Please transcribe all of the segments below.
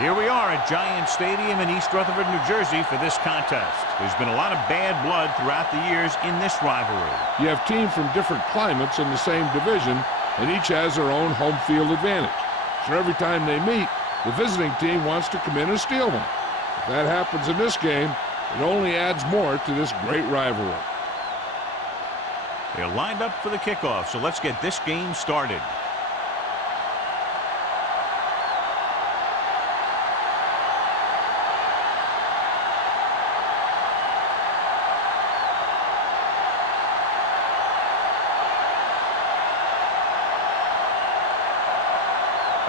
Here we are at Giant Stadium in East Rutherford, New Jersey for this contest. There's been a lot of bad blood throughout the years in this rivalry. You have teams from different climates in the same division, and each has their own home field advantage. So every time they meet, the visiting team wants to come in and steal one. If that happens in this game, it only adds more to this great rivalry. They're lined up for the kickoff, so let's get this game started.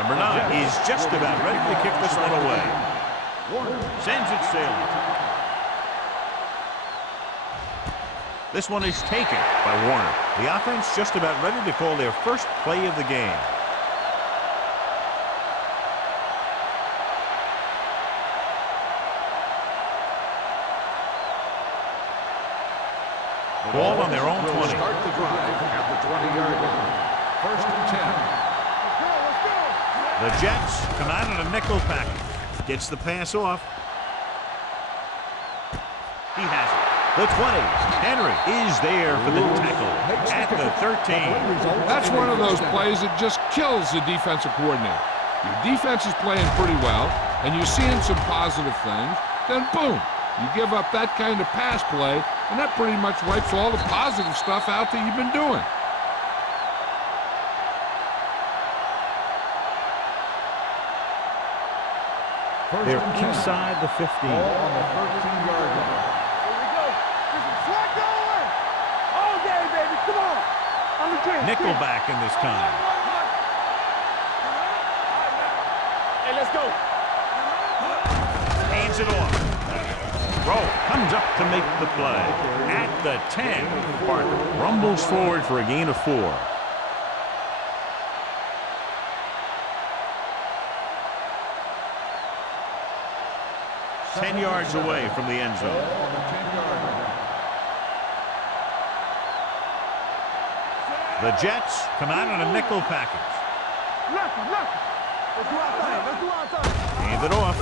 Number 9 is just about ready to kick this one away. Sends it sailing. This one is taken by Warner. The offense just about ready to call their first play of the game. Ball on their own 20. Start the drive at the 20-yard line. 1st and 10. The Jets come out in a nickel package. Gets the pass off. He has it. The 20. Henry is there for the tackle at the 13. That's one of those plays that just kills the defensive coordinator. Your defense is playing pretty well, and you're seeing some positive things. Then boom, you give up that kind of pass play, and that pretty much wipes all the positive stuff out that you've been doing. They're inside the 15. Ball on the 13-yard line. Here we go. This is flag going. All day, baby. Come on. On the team. Nickelback in this time. Hey, let's go. Hands it off. Throw comes up to make the play. At the 10. Parker rumbles forward for a gain of 4. Ten yards away from the end zone. The Jets come out in a nickel package. Let's do outside. Hand it off.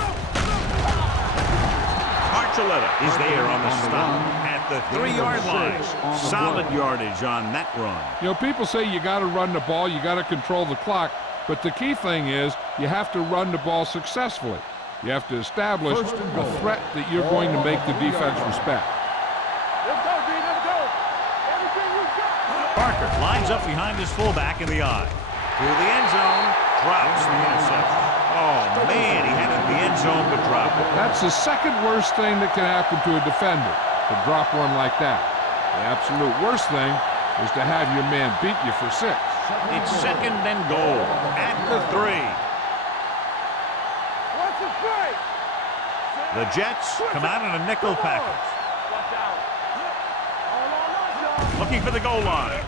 Archuleta is there on the stop at the 3-yard line. Solid yardage on that run. You know, people say you got to run the ball, you got to control the clock, but the key thing is you have to run the ball successfully. You have to establish a threat that you're going to make the defense respect. Let's go, D. Let's go. Everything you got. Parker lines up behind his fullback in the eye. Through the end zone, drops the interception. Oh, man, he had it in the end zone but dropped it. That's the second worst thing that can happen to a defender, to drop one like that. The absolute worst thing is to have your man beat you for 6. It's 2nd and goal at the 3. The Jets come out in a nickel package. Looking for the goal line.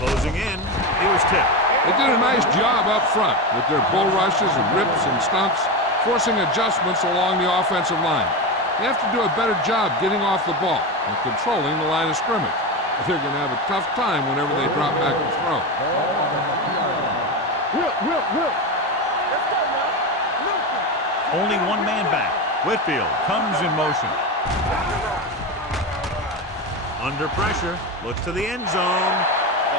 Closing in. He was tipped. They did a nice job up front with their bull rushes and rips and stunts, forcing adjustments along the offensive line. They have to do a better job getting off the ball and controlling the line of scrimmage. They're going to have a tough time whenever they drop back and throw. Only one man back. Whitfield comes in motion. Under pressure, looks to the end zone,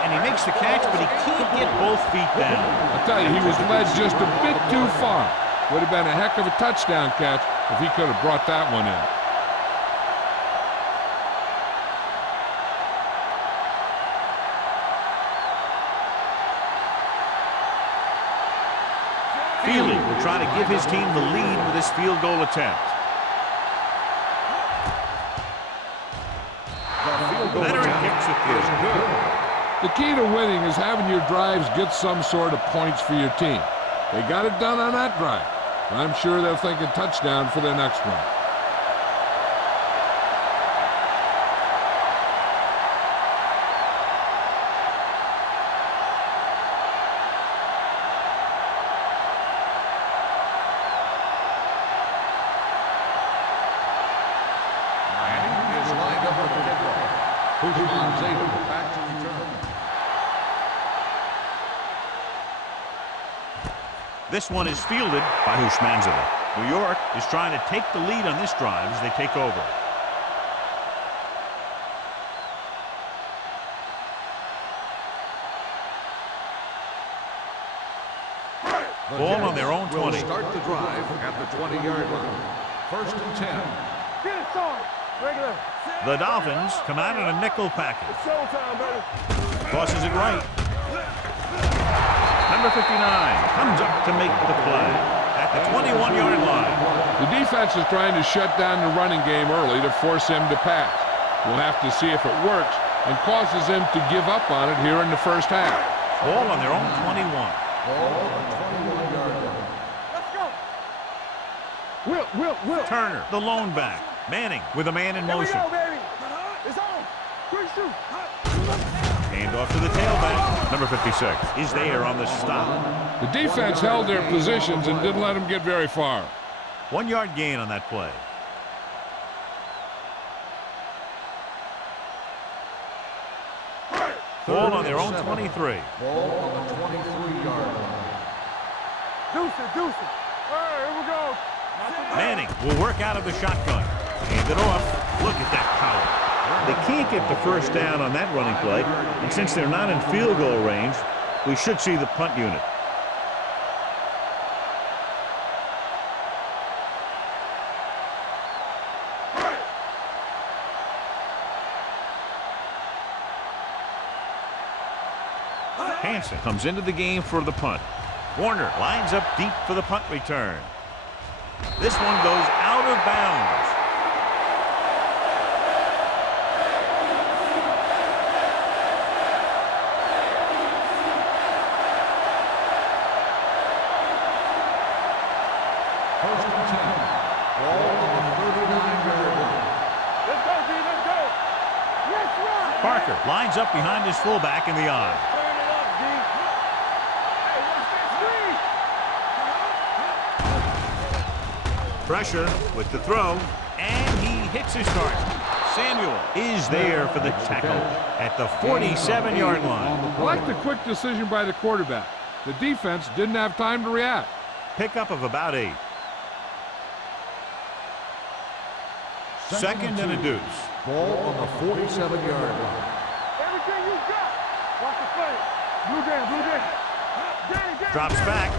and he makes the catch, but he can't get both feet down. I tell you, he was led just a bit too far. Would have been a heck of a touchdown catch if he could have brought that one in. Feely will try to give his team the lead with this field goal attempt. Veteran kicks it good. The key to winning is having your drives get some sort of points for your team. They got it done on that drive. I'm sure they're thinking touchdown for their next one. Back to return. This one is fielded by Hushmanzadeh. New York is trying to take the lead on this drive as they take over. Ball on their own 20. Will start the drive at the 20-yard line. First and 10. Get it started. Regular. The Dolphins come out in a nickel package. It's showtime, baby. Tosses it right. Number 59 comes up to make the play at the 21-yard line. The defense is trying to shut down the running game early to force him to pass. We'll have to see if it works and causes him to give up on it here in the first half. Ball on their own 21. Ball on the 21-yard line. Let's go. Will. Turner, the lone back. Manning with a man in Here we motion. go, baby. It's on. Quick shoot. Hand off to the tailback. Number 56 is there on the stop. The defense held their positions and didn't let him get very far. 1 yard gain on that play. Ball on their own 23. Ball on the 23-yard line. Deuce it. All right, here we go. Manning will work out of the shotgun. Hand it off. Look at that power. They can't get the first down on that running play, and since they're not in field goal range, we should see the punt unit. Hansen comes into the game for the punt. Warner lines up deep for the punt return. This one goes out of bounds. First and 10. Ball on the 39-yard line. Let's go, D. Let's go. Yes, right. Parker lines up behind his fullback in the eye. Turn it up, D. Hey, watch that screen. Pressure with the throw, and he hits his target. Samuel is there for the tackle at the 47-yard line. I like the quick decision by the quarterback. The defense didn't have time to react. Pickup of about 8. Second and a deuce. Ball on the 47-yard line. Everything you got. Watch the play. Blue game. Gang. Drops back.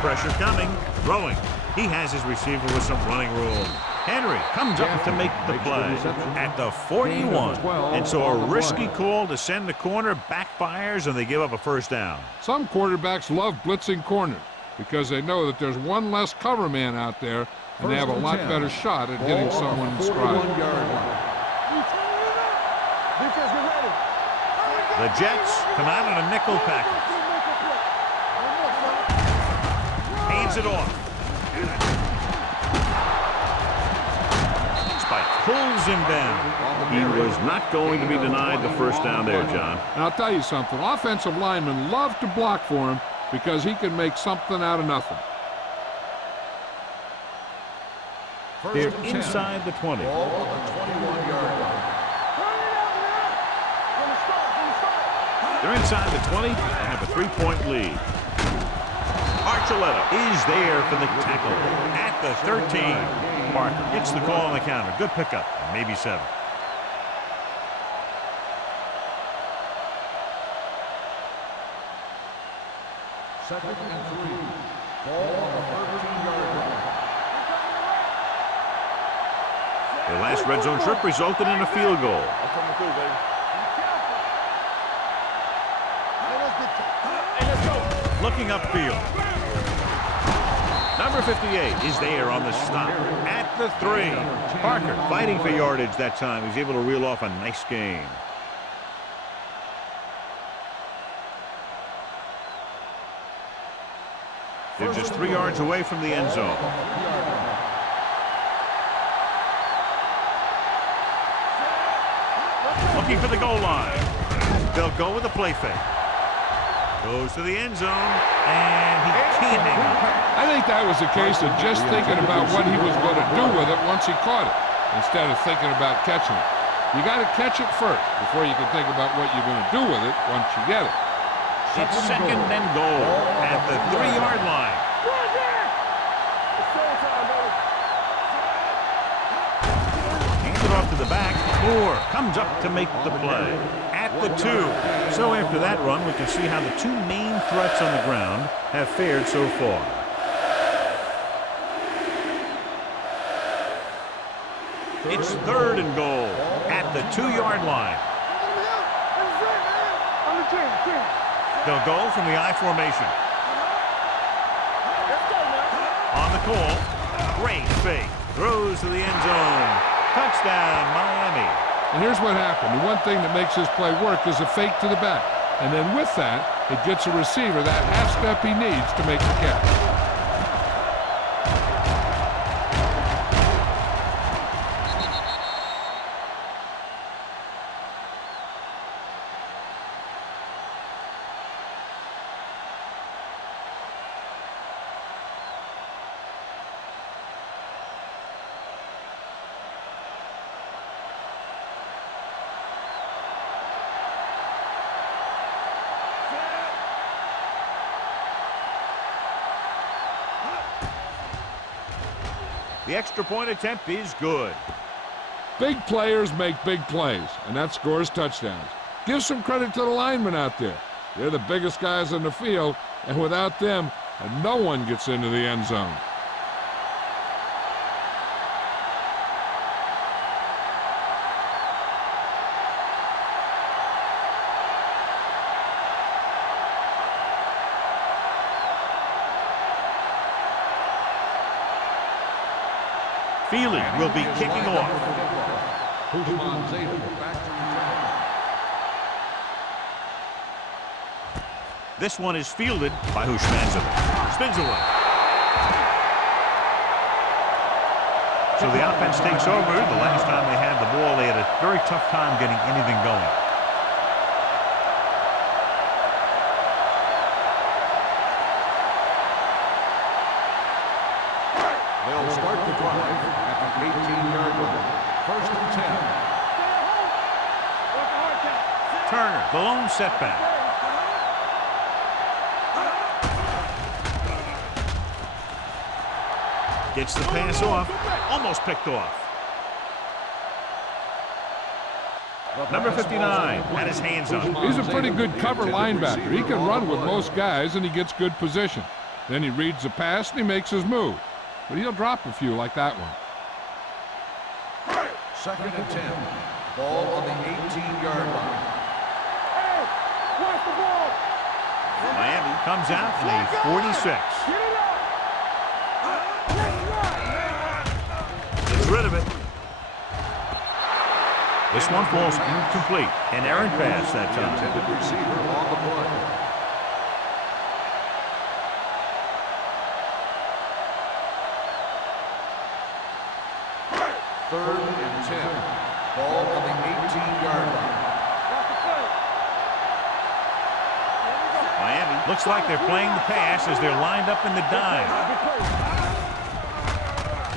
Pressure coming. Throwing. He has his receiver with some running room. Henry comes up to make the play at the 41. And so a risky call to send the corner backfires, and they give up a first down. Some quarterbacks love blitzing corners because they know that there's one less cover man out there, and they have a lot better shot at hitting someone in stride. 41-yard line. Defense, get ready. The Jets come out in a nickel package. Hands it off. Spike pulls him down. He was not going to be denied the first down there, John. And I'll tell you something. Offensive linemen love to block for him because he can make something out of nothing. They're inside the 20. Ball on the 21-yard line. They're inside the 20 and have a 3-point lead. Archuleta is there for the tackle at the 13. Parker gets the call on the counter. Good pickup, maybe 7. Second and 3. Ball on the 13-yard line. Their last red zone trip resulted in a field goal. I'm coming through, baby. Looking upfield. Number 58 is there on the stop at the 3. Parker fighting for yardage that time. He's able to reel off a nice gain. They're just 3 yards away from the end zone. Looking for the goal line. They'll go with a play fake. Goes to the end zone, and he can't hang on. I think that was a case of just thinking about what he was going to do with it once he caught it, instead of thinking about catching it. You got to catch it first before you can think about what you're going to do with it once you get it. It's second and goal at the 3-yard line. Hands it off to the back. Moore comes up to make the play at the 2. So after that run, we can see how the two main threats on the ground have fared so far. It's 3rd and goal at the 2-yard line. They'll go from the I formation. On the call, great fake. Throws to the end zone. Touchdown, Miami. And here's what happened. The one thing that makes this play work is a fake to the back. And then with that, it gets a receiver that half step he needs to make the catch. The extra point attempt is good. Big players make big plays, and that scores touchdowns. Give some credit to the linemen out there. They're the biggest guys on the field, and without them, no one gets into the end zone. Feely will be kicking off. This one is fielded by Hushmanzovic. Spins away. So the offense takes over. The last time they had the ball, they had a very tough time getting anything going. They'll start the drive at the 18-yard line. 1st and 10. Turner, the lone setback. Gets the pass off. Almost picked off. Number 59 had his hands up. He's a pretty good cover linebacker. He can run with most guys, and he gets good position. Then he reads the pass, and he makes his move. But he'll drop a few like that one. 2nd and 10. Ball on the 18-yard line. Miami comes out in a 46. Gets rid of it. This one falls incomplete. An errant pass that time. Intended receiver on the play. Third and 10. Ball on the 18-yard line. Miami looks like they're playing the pass as they're lined up in the dime.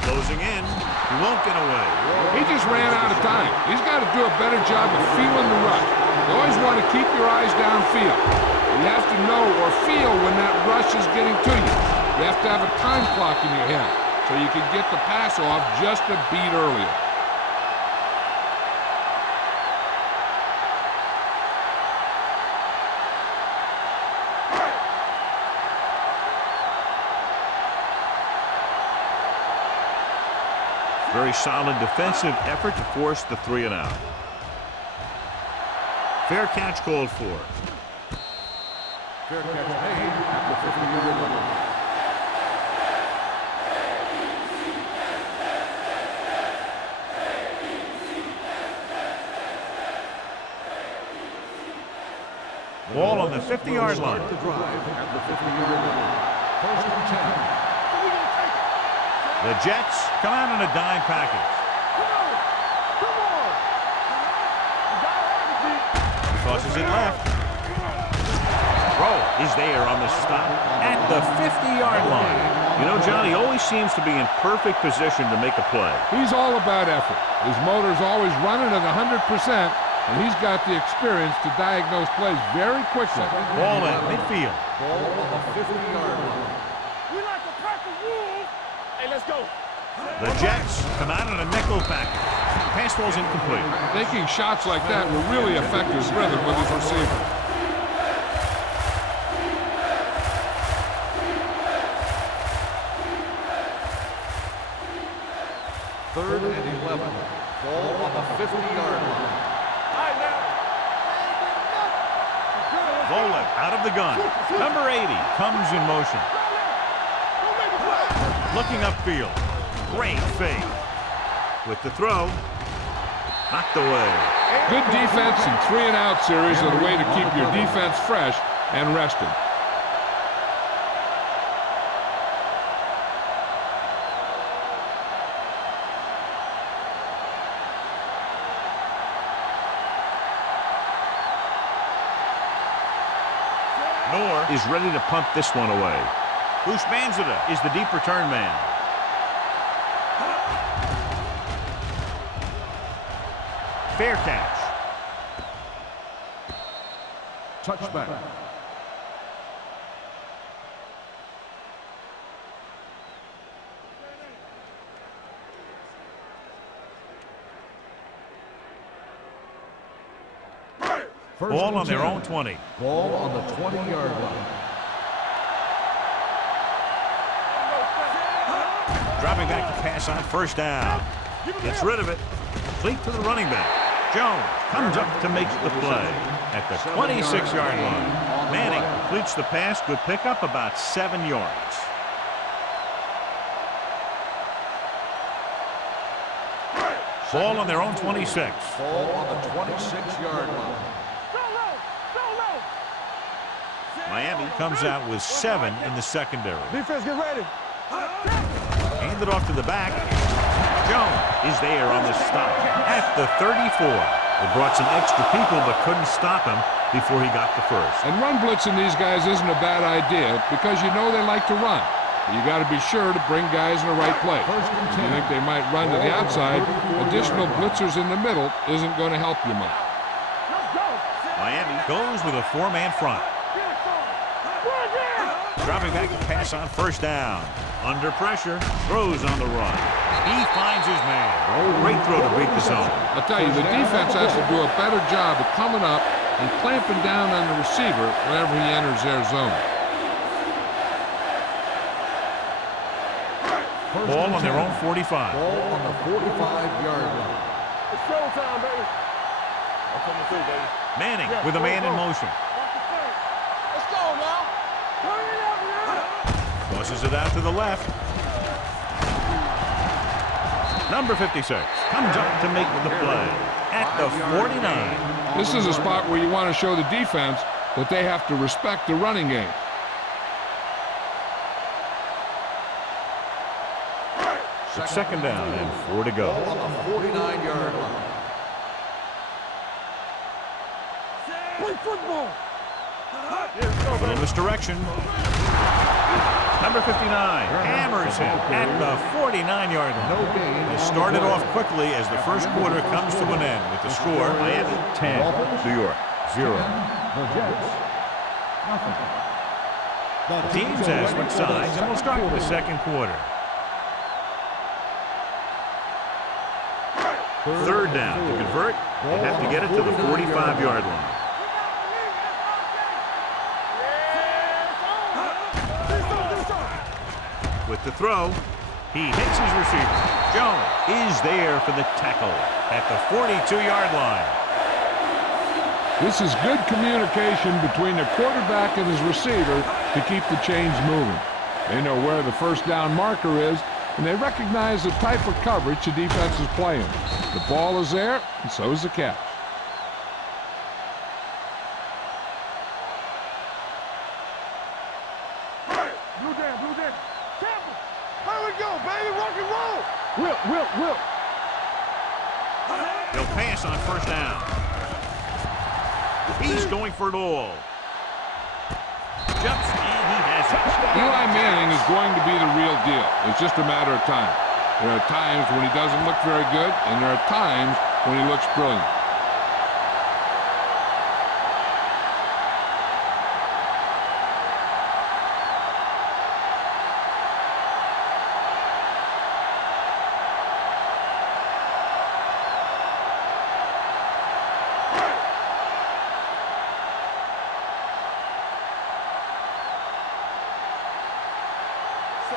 Closing in. He won't get away. He just ran out of time. He's got to do a better job of feeling the rush. You always want to keep your eyes downfield. You have to know or feel when that rush is getting to you. You have to have a time clock in your head so you can get the pass off just a beat earlier. Very solid defensive effort to force the 3 and out. Fair catch called for. Fair catch made at the 50-yard line. Ball on the 50-yard line. The drive at the 50-yard line. 1st and 10. The Jets come out in a dime package. Tosses it left. Throw is there on the stop at the 50-yard line. You know, Johnny always seems to be in perfect position to make a play. He's all about effort. His motor's always running at 100%, and he's got the experience to diagnose plays very quickly. Ball at midfield. Ball on the 50-yard line. We like to practice rules. Hey, let's go. The Jets come out in a nickel package. Pass ball's incomplete. Taking shots like that will really affect his rhythm with his receiver. Third and 11. Ball on the 50-yard line. All right, now. Vola out of the gun. Number 80 comes in motion. Looking upfield. Great fake. With the throw. Knocked away. Good defense and 3-and-out series are the way to keep your defense fresh and rested. Noor is ready to punt this one away. Ushmanzada is the deep return man. Fair catch. Touchback. Ball on their own 20. Ball on the 20-yard line. Dropping back to pass on first down. Gets rid of it. Complete to the running back. Jones comes up to make the play at the 26-yard line. Manning completes the pass. Good pickup, about 7 yards. Ball on their own 26. Ball on the 26-yard line. Miami comes out with 7 in the secondary. Defense, get ready. Handed off to the back. Jones is there on the stop at the 34. They brought some extra people but couldn't stop him before he got the first. And run blitzing these guys isn't a bad idea because you know they like to run. You got to be sure to bring guys in the right place. If you think they might run to the outside, additional blitzers in the middle isn't going to help you much. Miami goes with a 4-man front. Dropping back to pass on first down. Under pressure, throws on the run. He finds his man. Great throw to beat the zone. I'll tell you, the defense has to do a better job of coming up and clamping down on the receiver whenever he enters their zone. Ball on their own 45. Ball on the 45-yard line. It's showtime, baby. I'm coming through, baby. Manning with a man in motion. Let's go now. Turn it up, man. Tosses it out to the left. Number 56 comes up to make the play at the 49. This is a spot where you want to show the defense that they have to respect the running game. It's second down and 4 to go. Ball on the 49-yard line. Play football. In this direction. Number 59 hammers him at the 49-yard line. They started off quickly as the first quarter comes to an end with the score Miami 10, New York 0. The Jets, nothing. Teams have switched sides and we'll start the second quarter. Third down to convert. They have to get it to the 45-yard line. With the throw, he hits his receiver. Jones is there for the tackle at the 42-yard line. This is good communication between the quarterback and his receiver to keep the chains moving. They know where the first down marker is, and they recognize the type of coverage the defense is playing. The ball is there, and so is the catch. Blue down, blue down. Tampa. Here we go, baby. Rock and roll. Will. They'll pass on first down. He's going for it all. Jumps and he has it. Eli Manning is going to be the real deal. It's just a matter of time. There are times when he doesn't look very good, and there are times when he looks brilliant.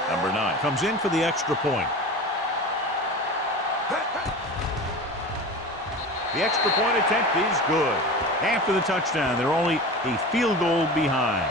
Number 9 comes in for the extra point. The extra point attempt is good. After the touchdown, they're only a field goal behind.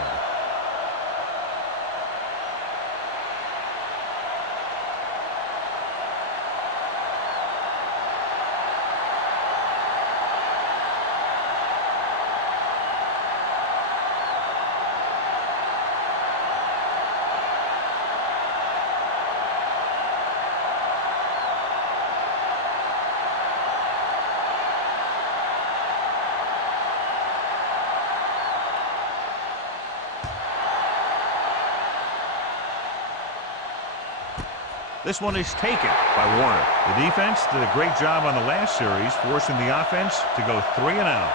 This one is taken by Warner. The defense did a great job on the last series, forcing the offense to go 3 and out.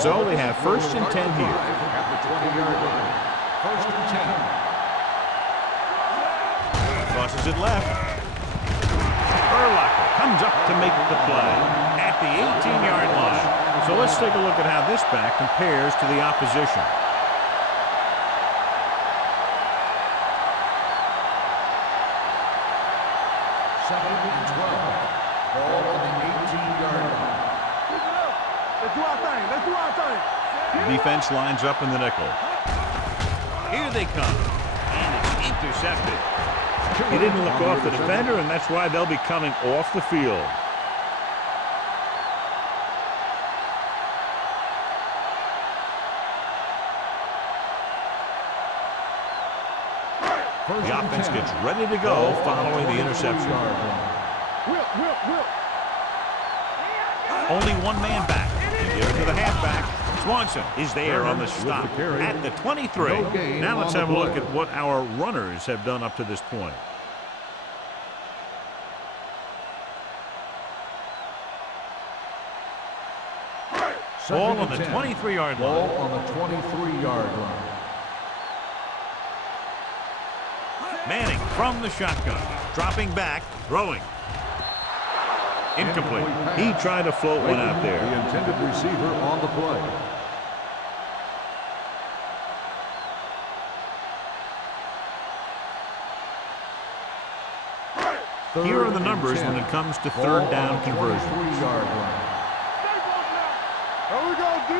So they have 1st and 10 here. At the 20-yard line. 1st and 10. Crosses it left. Urlacher comes up to make the play at the 18-yard line. So let's take a look at how this back compares to the opposition. Second and 12. Ball on the 18-yard line. Let's do our thing. Let's do our thing. The defense lines up in the nickel. Here they come. And it's intercepted. He didn't look off the defender, and that's why they'll be coming off the field. The offense gets ready to go following the interception. Only one man back. They give it to the halfback. Swanson is there on the stop at the 23. Now let's have a look at what our runners have done up to this point. Ball on the 23-yard line. Ball on the 23-yard line. Manning from the shotgun. Dropping back, throwing. Incomplete. He tried to float one out there. The intended receiver on the play. Here are the numbers when it comes to 3rd down conversion. 23-yard line. Here we go, D.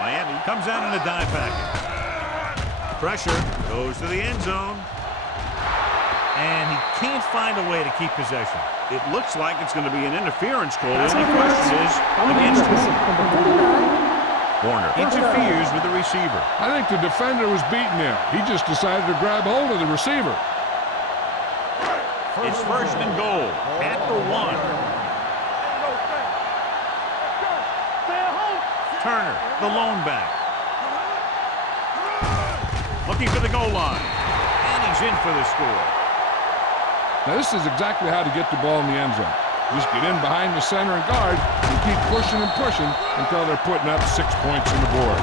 Miami comes out in a dive package. Pressure goes to the end zone. And he can't find a way to keep possession. It looks like it's going to be an interference call. The only question is against whom? Warner interferes with the receiver. I think the defender was beaten there. He just decided to grab hold of the receiver. It's 1st and goal at the 1. Turner, the lone back. Looking for the goal line. And he's in for the score. Now, this is exactly how to get the ball in the end zone. Just get in behind the center and guard and keep pushing and pushing until they're putting up 6 points on the board.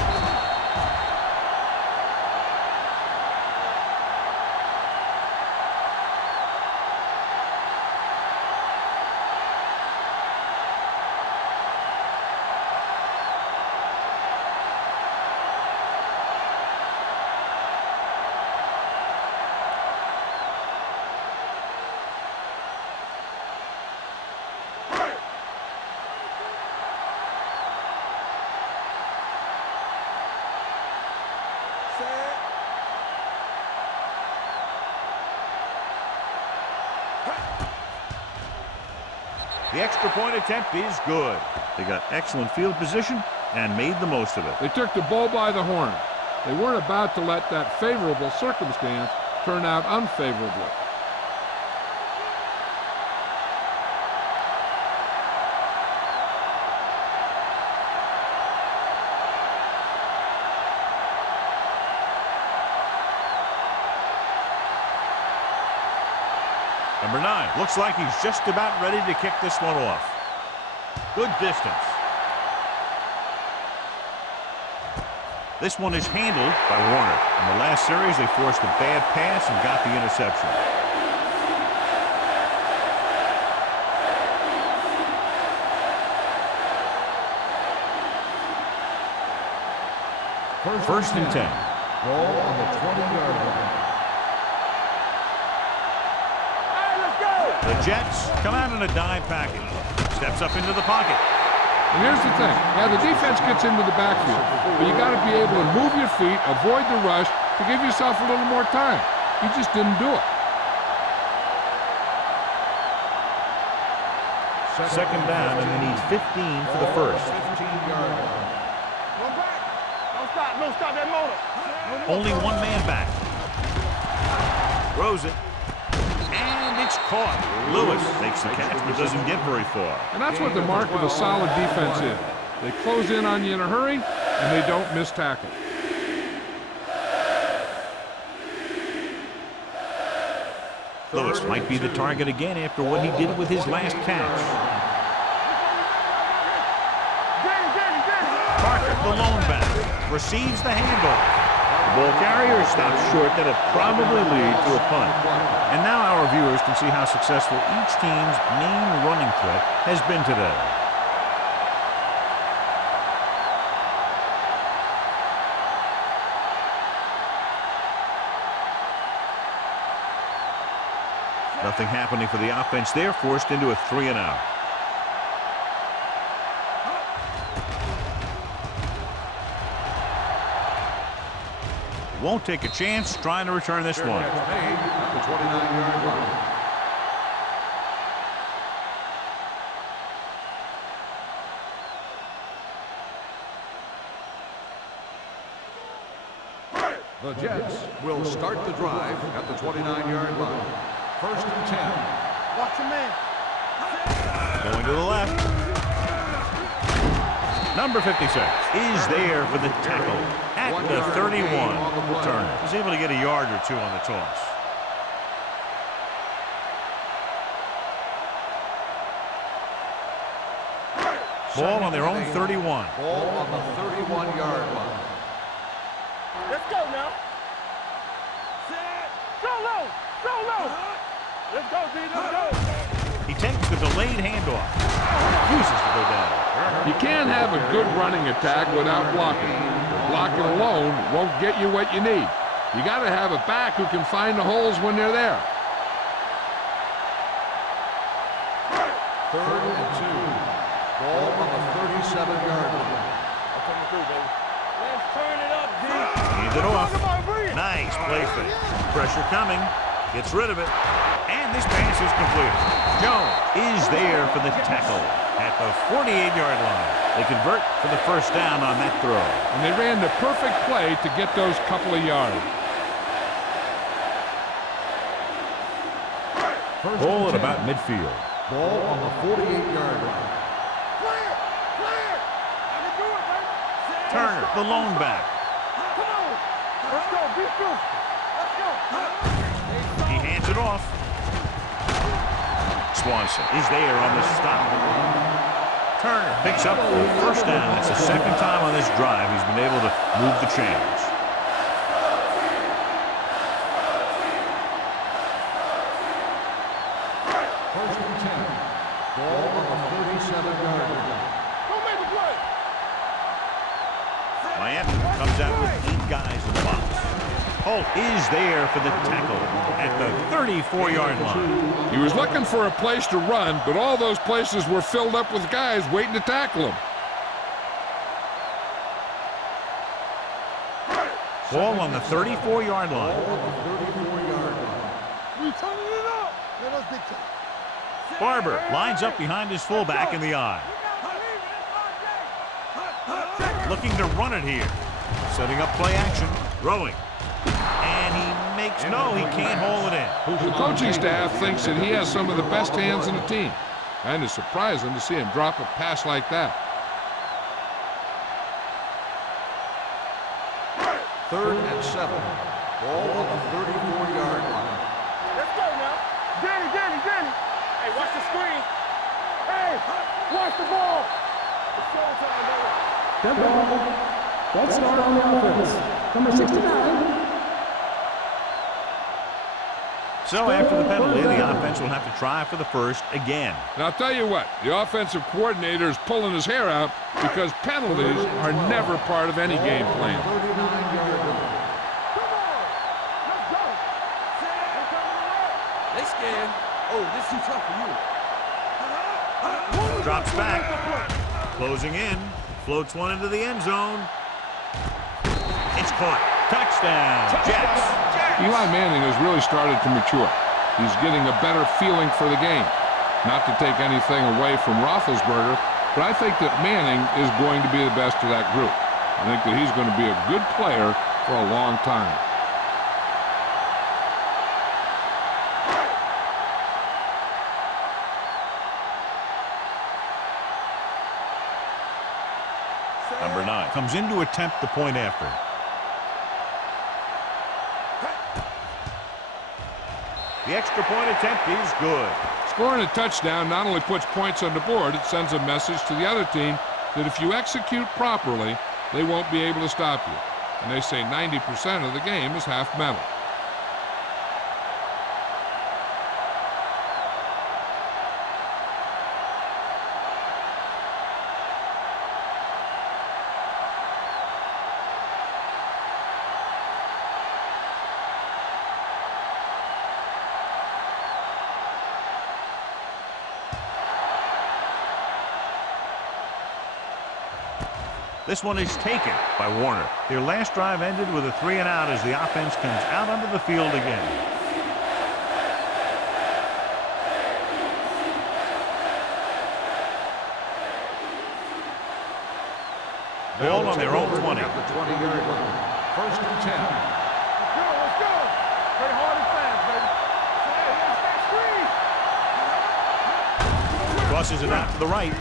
The extra point attempt is good. They got excellent field position and made the most of it. They took the bull by the horn. They weren't about to let that favorable circumstance turn out unfavorably. Number 9 looks like he's just about ready to kick this one off. Good distance. This one is handled by Warner. In the last series, they forced a bad pass and got the interception. First and 10. Ball on the 20-yard line. The Jets come out in a dime package. Steps up into the pocket. And here's the thing. Yeah, the defense gets into the backfield, but you got to be able to move your feet, avoid the rush, to give yourself a little more time. He just didn't do it. Second down, and they need 15 for the first. 15-yard line. Don't stop that motor. Only one man back. Throws it. And it's caught. Lewis makes the catch, but doesn't get very far. And that's what the mark of a solid defense is. They close in on you in a hurry, and they don't miss tackle. Lewis might be the target again after what he did with his last catch. Parker, the lone back, receives the handoff. The ball carrier stops short. That'll probably lead to a punt. And now our viewers can see how successful each team's main running threat has been today. Nothing happening for the offense. They're forced into a 3-and-out. Won't take a chance trying to return this one. Made at the 29-yard line. The Jets will start the drive at the 29-yard line. First and 10. Watch your man. Going to the left. Number 56 is there for the tackle at the 31. Turner is able to get a yard or two on the toss. Ball on their own 31. Ball on the 31-yard line. Let's go now. Go low. Go low. Let's go, D. Let's go. He takes the delayed handoff. Refuses to go down. You can't have a good running attack without blocking. Blocking alone won't get you what you need. You got to have a back who can find the holes when they're there. Third and 2. Ball on the 37-yard line. Let's turn it up, D. Hands it off. Come on, bring it. Nice play fake. Pressure coming. Gets rid of it. And this pass is completed. Jones is there for the tackle at the 48-yard line. They convert for the first down on that throw. And they ran the perfect play to get those couple of yards. Ball at about midfield. Ball on the 48-yard line. Clear. Clear. I can do it, baby. Turner, the lone back. Come on. Let's go. Be through. Let's go. He hands it off. Swanson is there on the stop. Turner picks up the first down. That's the second time on this drive he's been able to move the chains. First and 10. Ball on the 37-yard line. Don't make the play. Miami comes out with 8 guys in the box. Holt is there for the tackle at the 34-yard line. He was looking for a place to run, but all those places were filled up with guys waiting to tackle him. Ball on the 34-yard line. Ball on the 34-yard line. We turning it up. Let us dictate. Barber lines up behind his fullback in the eye. Looking to run it here. Setting up play action. Throwing. And he makes no, he can't hold it in. The coaching staff thinks that he has some of the best hands in the team. And it's surprising to see him drop a pass like that. Third and 7. Ball on the 34-yard line. Let's go now. Danny. Hey, watch the screen. Hey, watch the ball. It's showtime, baby. Tempo. Let's start on the offense. Number 69. So after the penalty, the offense will have to try for the first again. Now, I'll tell you what, the offensive coordinator is pulling his hair out because penalties are never part of any game plan. They scared. Oh, this is too tough for you. Drops back. Closing in. Floats one into the end zone. It's caught. Touchdown. Jets. Eli Manning has really started to mature. He's getting a better feeling for the game. Not to take anything away from Roethlisberger, but I think that Manning is going to be the best of that group. I think that he's going to be a good player for a long time. Number 9 comes in to attempt the point after. The extra point attempt is good. Scoring a touchdown not only puts points on the board, it sends a message to the other team that if you execute properly, they won't be able to stop you. And they say 90% of the game is half mental. This one is taken by Warner. Their last drive ended with a 3-and-out as the offense comes out onto the field again. Ball on their own 20. At the 20-yard line. First and 10. Let's go. Play hard and fast, baby. Crosses it out to the right.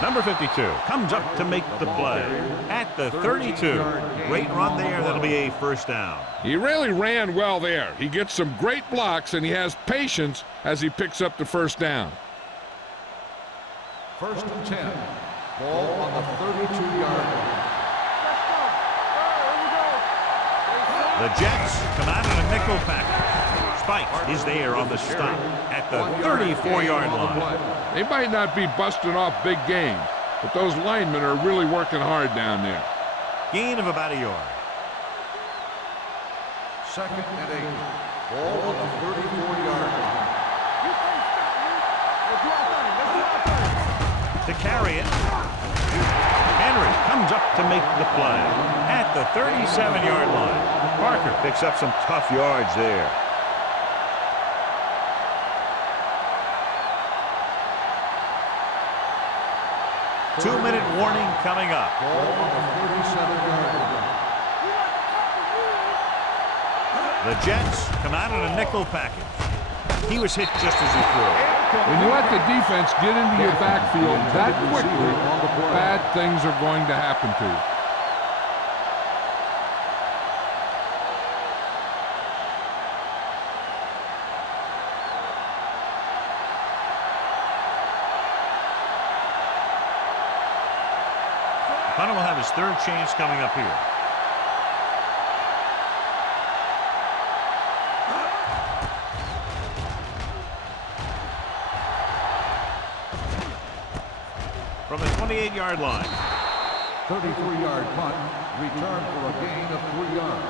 Number 52 comes up to make the play at the 32. Great run there. That'll be a first down. He really ran well there. He gets some great blocks, and he has patience as he picks up the first down. First and 10. Ball on the 32-yard line. The Jets come out in a nickel package. Spike is there on the stop at the 34-yard line. They might not be busting off big game, but those linemen are really working hard down there. Gain of about a yard. Second and 8. Ball on the 34-yard line. To carry it, Henry comes up to make the play at the 37-yard line. Parker picks up some tough yards there. Two-minute warning coming up. Ball on the 37-yard line. The Jets come out in a nickel package. He was hit just as he threw. When you let the defense get into your backfield that quickly, bad things are going to happen to you. Hunter will have his third chance coming up here. From the 28-yard line. 33-yard punt. Return for a gain of 3 yards.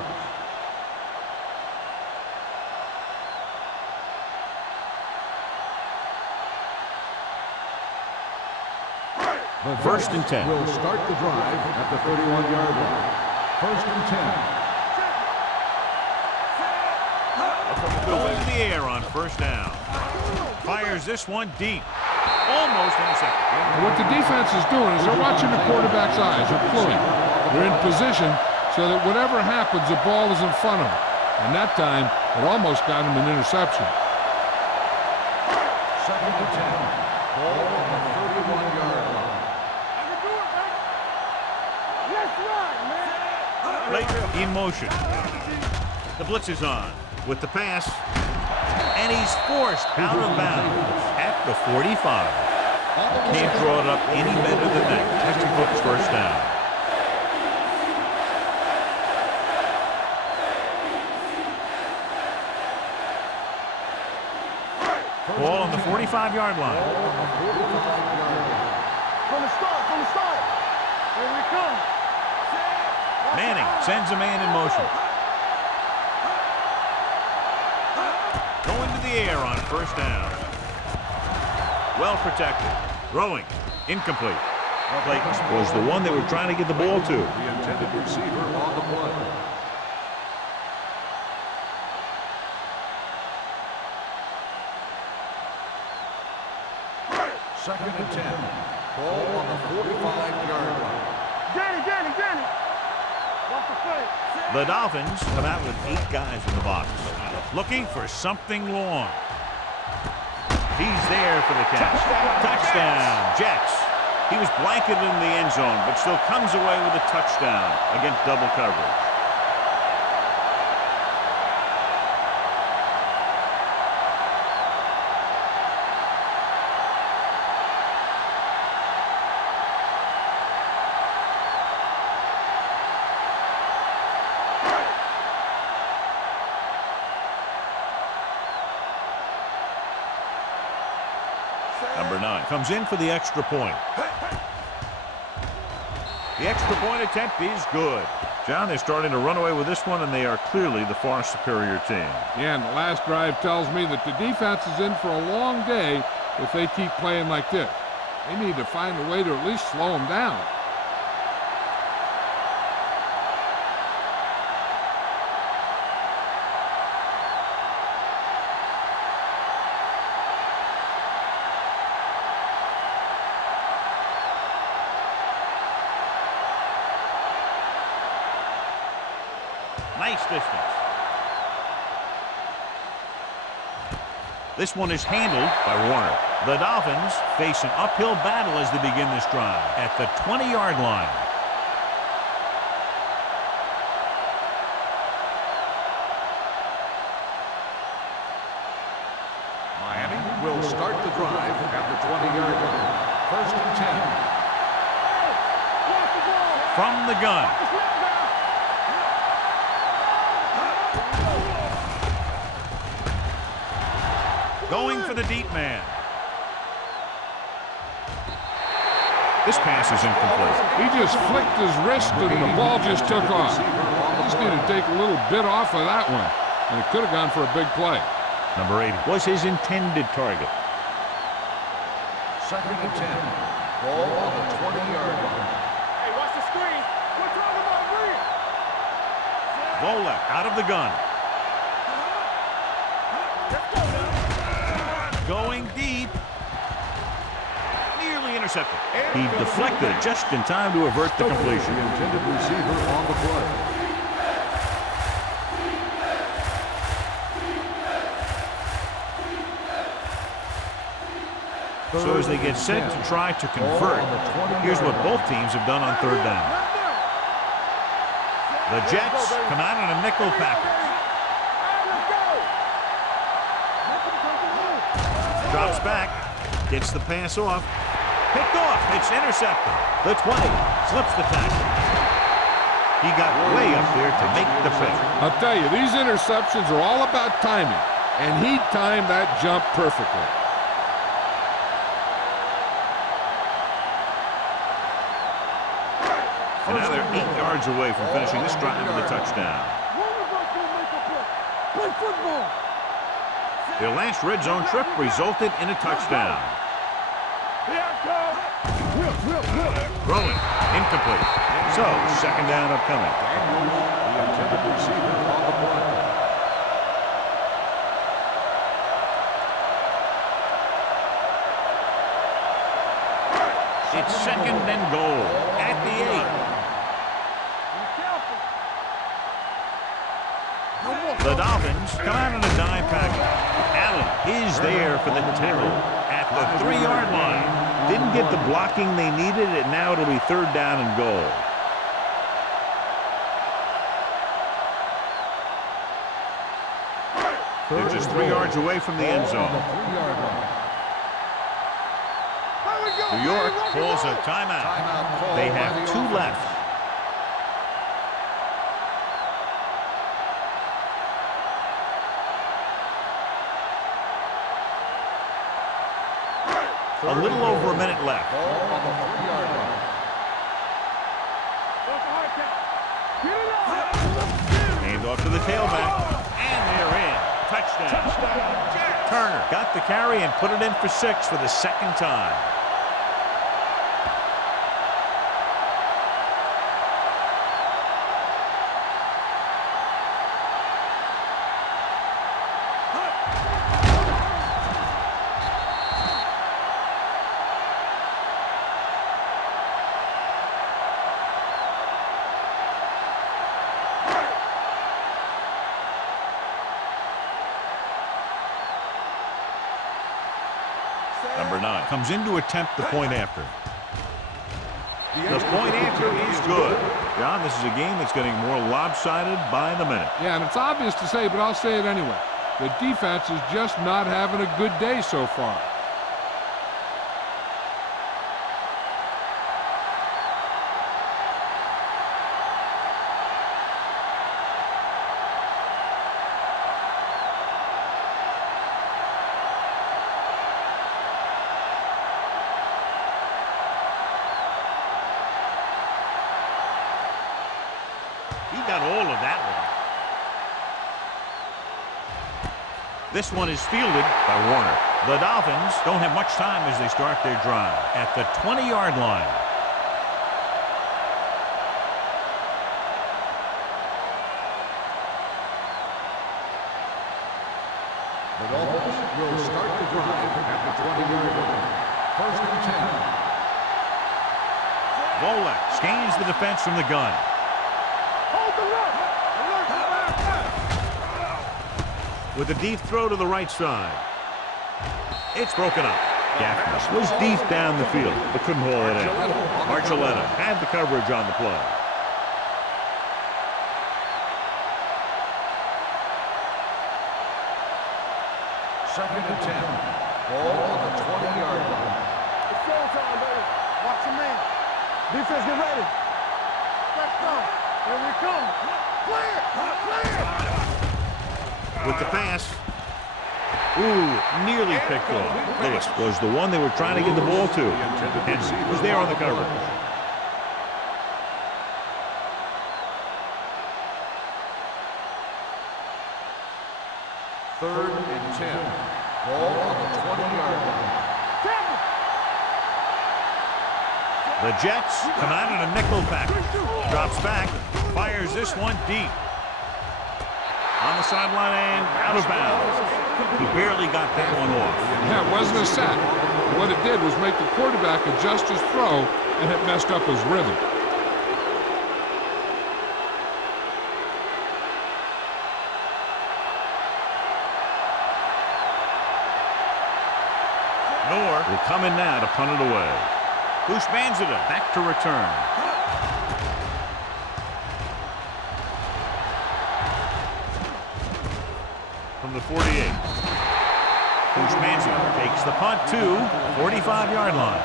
The First and 10. Will start the drive at the 31-yard line. First and 10. Goes into the air on first down. Fires this one deep. Almost intercepted. What the defense is doing is they're watching the quarterback's eyes. They're pulling. They're in position so that whatever happens, the ball is in front of them. And that time, it almost got him an interception. Second and 10. Ball on the 31-yard line. Late in motion. The blitz is on with the pass. And he's forced out of bounds at the 45. Can't draw it up any better than that. Textbook's first down. 45-yard line. From the start. Here we come. Manning sends a man in motion. Going to the air on first down. Well protected. Throwing. Incomplete. Clayton was the one they were trying to get the ball to. The intended receiver on the play. Second and 10. Ball on the 45-yard line. Danny. Off the play. The Dolphins come out with 8 guys in the box, looking for something long. He's there for the catch. Touchdown, Jets. He was blanketed in the end zone, but still comes away with a touchdown against double coverage. Number 9 comes in for the extra point. The extra point attempt is good. John, they're starting to run away with this one, and they are clearly the far superior team. Yeah, and the last drive tells me that the defense is in for a long day if they keep playing like this. They need to find a way to at least slow them down. Nice distance. This one is handled by Warner. The Dolphins face an uphill battle as they begin this drive at the 20-yard line. Miami will start the drive at the 20-yard line. First and 10. From the gun. Going for the deep man. This pass is incomplete. He just flicked his wrist and the ball just took off. Just need to take a little bit off of that one, and it could have gone for a big play. Number 80 was his intended target. Second and 10. Ball on the 20-yard line. Hey, watch the screen. We're talking about green. Vola out of the gun. Going deep. Nearly intercepted. He deflected it just in time to avert the completion. The intended receiver on the play. So as they get set to try to convert, here's what both teams have done on third down. The Jets come out in a nickel package. Drops back, gets the pass off, picked off, it's intercepted. The 20 slips the tackle. He got way up there to make the pick. I'll tell you, these interceptions are all about timing, and he timed that jump perfectly. And now they're 8 yards away from finishing this drive with a touchdown. Play football. Their last red zone trip resulted in a touchdown. Throwing, incomplete. So, second down upcoming. The intended receiver on the play. It's second and goal at the 8. The Dolphins come out in a dime package. Allen is there for the tackle at the 3-yard line. Didn't get the blocking they needed, and now it'll be third down and goal. They're just 3 yards away from the end zone. New York calls a timeout. They have 2 left. A little over a minute left. Ball on the 3-yard line. Hand off to the tailback. And they're in. Touchdown. Turner got the carry and put it in for 6 for the second time. Number 9 comes in to attempt the point after. The point after is good. John, this is a game that's getting more lopsided by the minute. Yeah, and it's obvious to say, but I'll say it anyway. The defense is just not having a good day so far. He got all of that one. This one is fielded by Warner. The Dolphins don't have much time as they start their drive at the 20-yard line. The Dolphins will start the drive at the 20-yard line. First and 10. Volek scans the defense from the gun. With a deep throw to the right side. It's broken up. Gaffney was deep down the field, but couldn't haul it in. Marcelletta had the coverage on the play. Second and 10. Ball on the 20-yard line. It's show time, baby. Watch your man. Defense, get ready. Let's go. Here we come. Clear! Clear! With the pass. Ooh, nearly picked off. Lewis was the one they were trying to get the ball to. Henry was there on the coverage. Third and 10. Ball on the 20-yard line. The Jets come out in a nickel package. Drops back. Fires this one deep. On the sideline and out of bounds. He barely got that one off. Yeah, it wasn't a sack. What it did was make the quarterback adjust his throw, and it messed up his rhythm. Nor will come in now to punt it away. Houshmandzadeh back to return. From the 48. Houshmandzadeh takes the punt to the 45-yard line.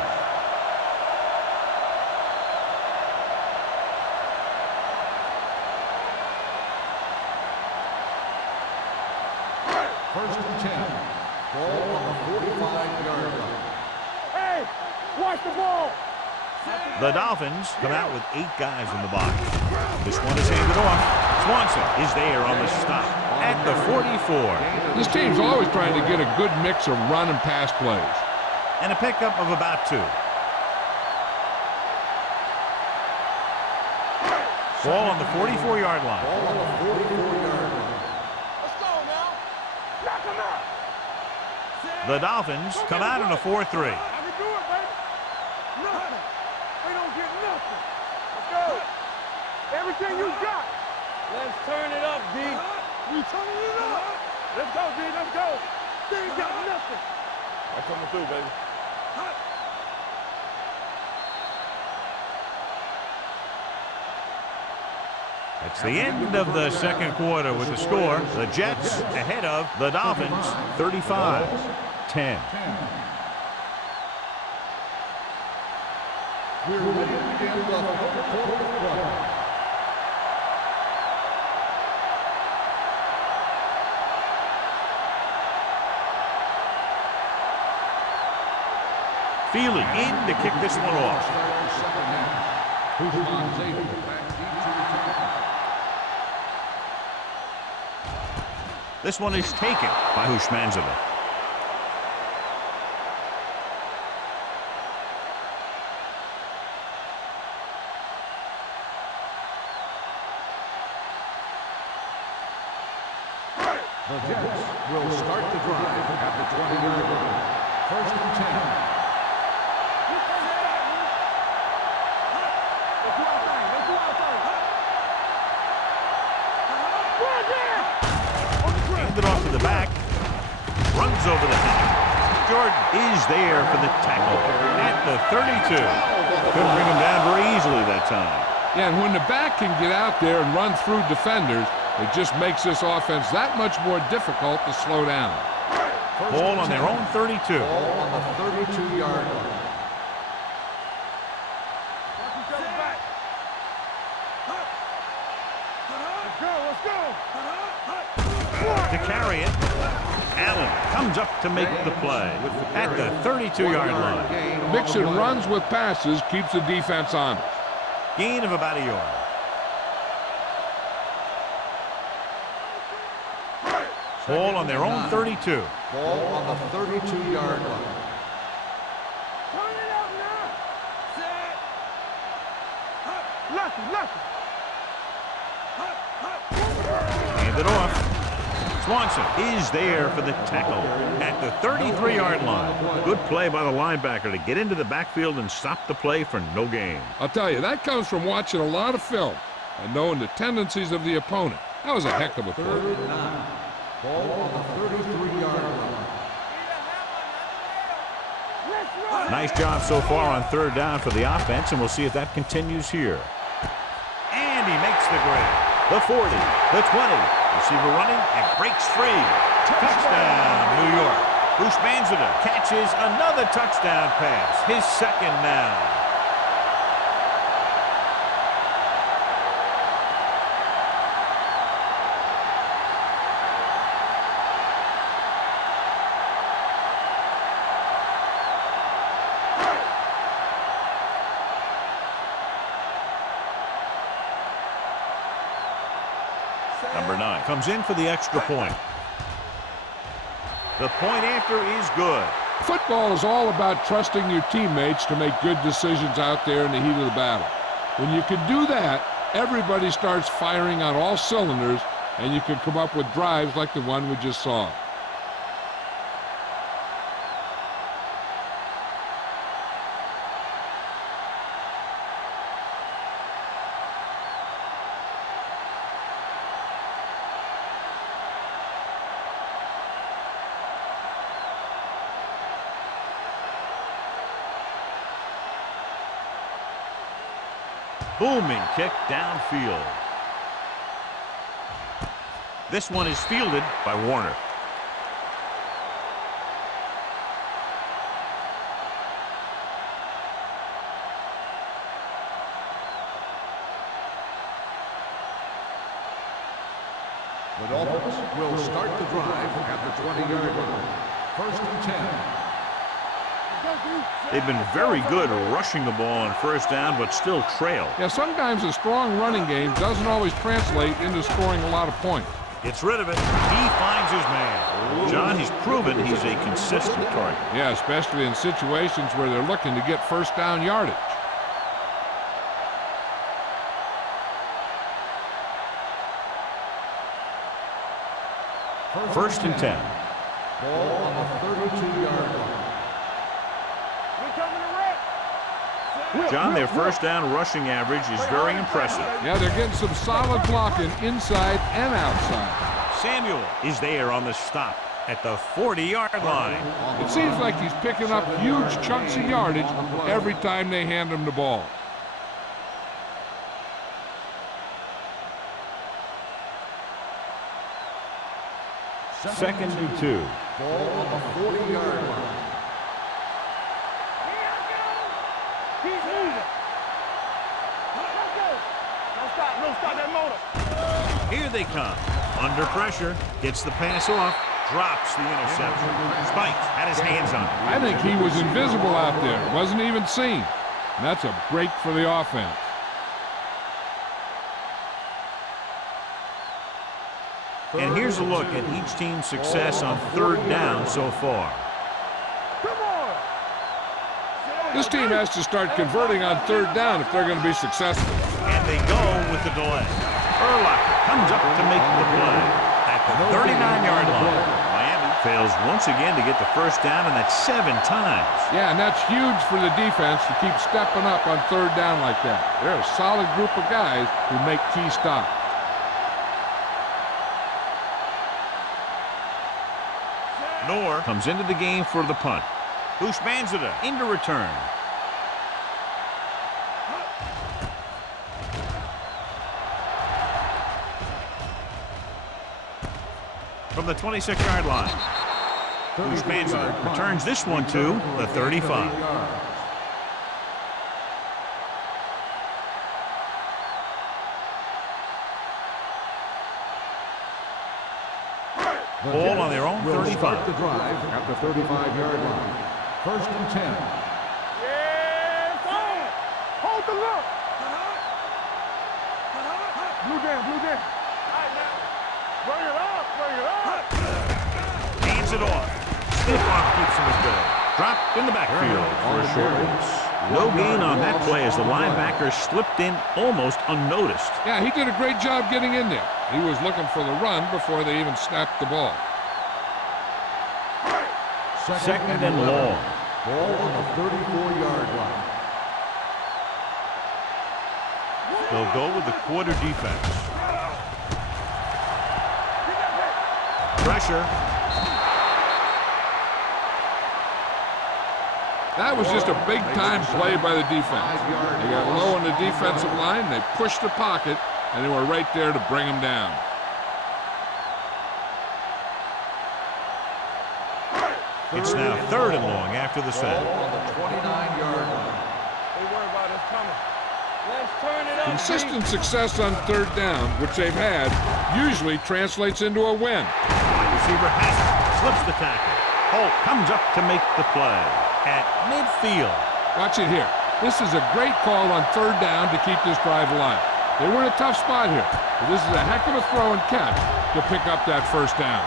First and 10. Ball on the 45-yard line. Hey, watch the ball. The Dolphins come out with 8 guys in the box. This one is handed off. Swanson is there on the stop at the 44. This team's always trying to get a good mix of run and pass plays. And a pickup of about 2. Ball on the 44-yard line. Ball on the 44-yard line. Let's go now. Knock him out. The Dolphins come out in a 4-3. I can do it, baby. Nothing. We don't get nothing. Let's go. Everything you got. Let's turn it up, D. We turning it up. Let's go, D. Let's go. They ain't got nothing. I'm coming through, baby. It's the end of the second quarter with the score. The Jets ahead of the Dolphins 35-10. We're ready to begin the fourth quarter. Feely in to kick this one off. This one is taken by Hushmanzada. The Jets will start the drive at the 20-yard line. First and 10. Handed off to the back. Runs over the head. Jordan is there for the tackle at the 32. Couldn't bring him down very easily that time. Yeah, and when the back can get out there and run through defenders, it just makes this offense that much more difficult to slow down. Ball on their own 32. Ball on the 32-yard line. To carry it. Allen comes up to make the play at the 32-yard line. Mixing runs with passes keeps the defense honest. Gain of about a yard. Ball on their own 32. Ball on the 32-yard line. Turn it out now. Set. Lucky. Hand it off. Swanson is there for the tackle at the 33-yard line. Good play by the linebacker to get into the backfield and stop the play for no gain. I'll tell you, that comes from watching a lot of film and knowing the tendencies of the opponent. That was a heck of a play. Third and 9. Ball on the 33-yard line. Nice job so far on third down for the offense, and we'll see if that continues here. And he makes the grab. The 40, the 20. Receiver running and breaks free. Touchdown, New York. Hushmanzada catches another touchdown pass. His second now. Number 9 comes in for the extra point. The point after is good. Football is all about trusting your teammates to make good decisions out there in the heat of the battle. When you can do that, everybody starts firing on all cylinders, and you can come up with drives like the one we just saw. Booming kick downfield. This one is fielded by Warner. The Dolphins will start the drive at the 20-yard line. First and 10. They've been very good rushing the ball on first down, but still trail. Yeah, sometimes a strong running game doesn't always translate into scoring a lot of points. Gets rid of it. He finds his man. John, he's proven he's a consistent target. Yeah, especially in situations where they're looking to get first down yardage. First and 10. Ball on the 32-yard line. John, their first down rushing average is very impressive. Yeah, they're getting some solid blocking inside and outside. Samuel is there on the stop at the 40-yard line. It seems like he's picking up huge chunks of yardage every time they hand him the ball. Second and 2. Ball on the 40-yard line. Here they come. Under pressure. Gets the pass off. Drops the interception. Spikes had his hands on it. I think he was invisible out there. Wasn't even seen. And that's a break for the offense. And here's a look at each team's success on third down so far. This team has to start converting on third down if they're going to be successful. And they go with the delay. Urlacher comes up to make the play at the 39-yard line. Miami fails once again to get the first down, and that's 7 times. Yeah, and that's huge for the defense to keep stepping up on third down like that. They're a solid group of guys who make key stops. Noor comes into the game for the punt. Bushmanzada into return. From the 26-yard line. Bushmanzada returns this one to the 35. Ball on their own 35. Start the drive at the 35-yard line. First and 10. Yes, on. Hold the look. Blue down, blue down. All right, now. Bring it up, bring it up. Hands it off. Stiff arm keeps him at bay. Dropped in the backfield for a short loss. No gain on that play as the linebacker slipped in almost unnoticed. Yeah, he did a great job getting in there. He was looking for the run before they even snapped the ball. Second and long. Ball on the 34-yard line. They'll go with the quarter defense. Pressure. That was just a big-time play by the defense. They got low on the defensive line, they pushed the pocket, and they were right there to bring him down. It's now third and long after the sack. Ball on the 29-yard line. They worry about us coming. Let's turn it up. Consistent success on third down, which they've had, usually translates into a win. Wide receiver has it. Slips the tackle. Holt comes up to make the play at midfield. Watch it here. This is a great call on third down to keep this drive alive. They were in a tough spot here, but this is a heck of a throw and catch to pick up that first down.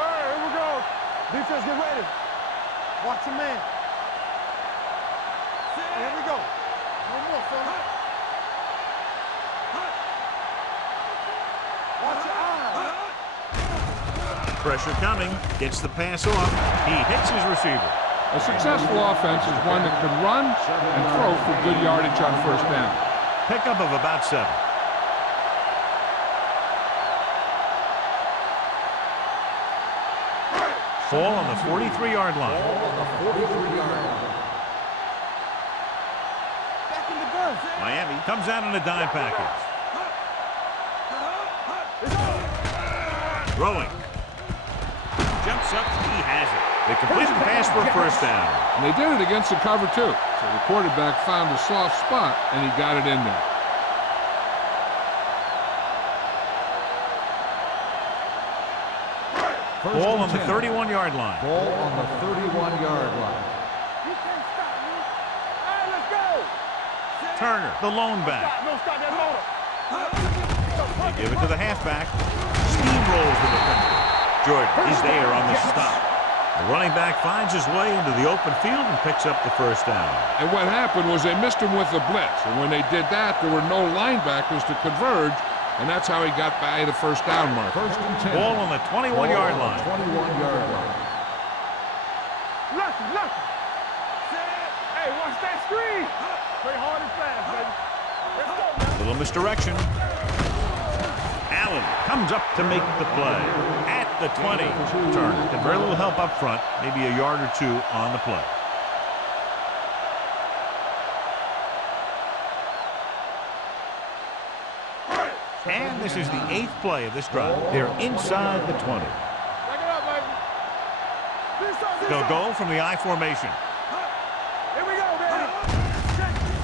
All right, here we go. Defense, get ready. Watch your man. Here we go. One more, fella. Watch your eyes. Pressure coming. Gets the pass off. He hits his receiver. A successful offense is one that can run and throw for good yardage on first down. Pickup of about 7. Ball on the 43-yard line. Ball on the 43-yard line. Back in the gun. Miami comes out in a dime package. Throwing. Jumps up. He has it. They completed the pass for a first down. And they did it against the cover, too. So the quarterback found a soft spot, and he got it in there. Ball on the 31-yard line. Ball on the 31-yard line. You can't stop me. All right, let's go. Turner, the lone back. No, stop that motor. They give it to the halfback. Steamrolls the defender. Jordan is there on the stop. The running back finds his way into the open field and picks up the first down. And what happened was they missed him with the blitz. And when they did that, there were no linebackers to converge, and that's how he got by the first down mark. First and 10. Ball on the 21-yard line. 21-yard line. Lucky, lucky. Hey, watch that screen. Play hard and fast, baby. Let's go, man. Little misdirection. Allen comes up to make the play at the 20. Turner had very little help up front, maybe a yard or two on the play. And this is the 8th play of this drive. They're inside the 20. Back it up, baby. This up, They'll go from the I formation. Here we go, baby.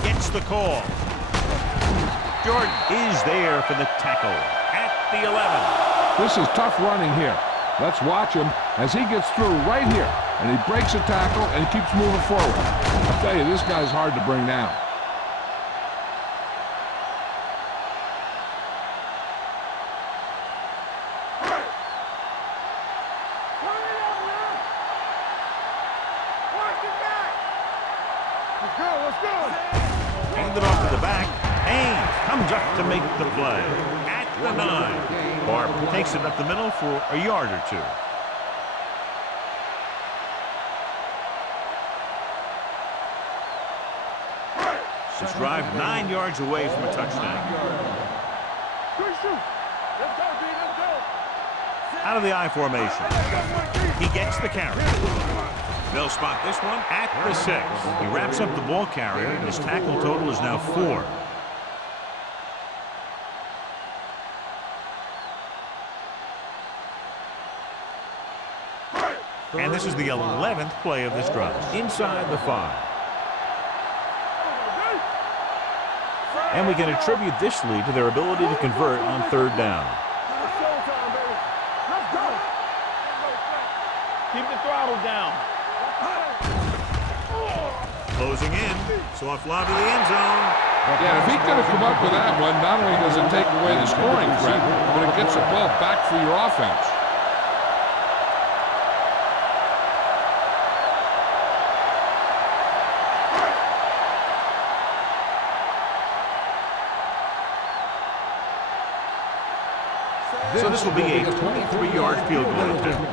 Gets the call. Jordan is there for the tackle at the 11. This is tough running here. Let's watch him as he gets through right here. And he breaks a tackle and he keeps moving forward. I tell you, this guy's hard to bring down. Handed off to the back. Haynes comes up to make the play at the 9. Barb takes it up the middle for a yard or 2. This drive 9 yards away from a touchdown. Out of the I formation. He gets the carry. They'll spot this one at the 6. He wraps up the ball carrier, and his tackle total is now 4. And this is the 11th play of this drive. Inside the 5. And we can attribute this lead to their ability to convert on 3rd down. Keep the throttle down. Closing in. Soft lob to the end zone. Yeah, if he could have come up with that one, not only does it take away the scoring threat, but it gets the ball back for your offense. So this will be a 23-yard field goal attempt.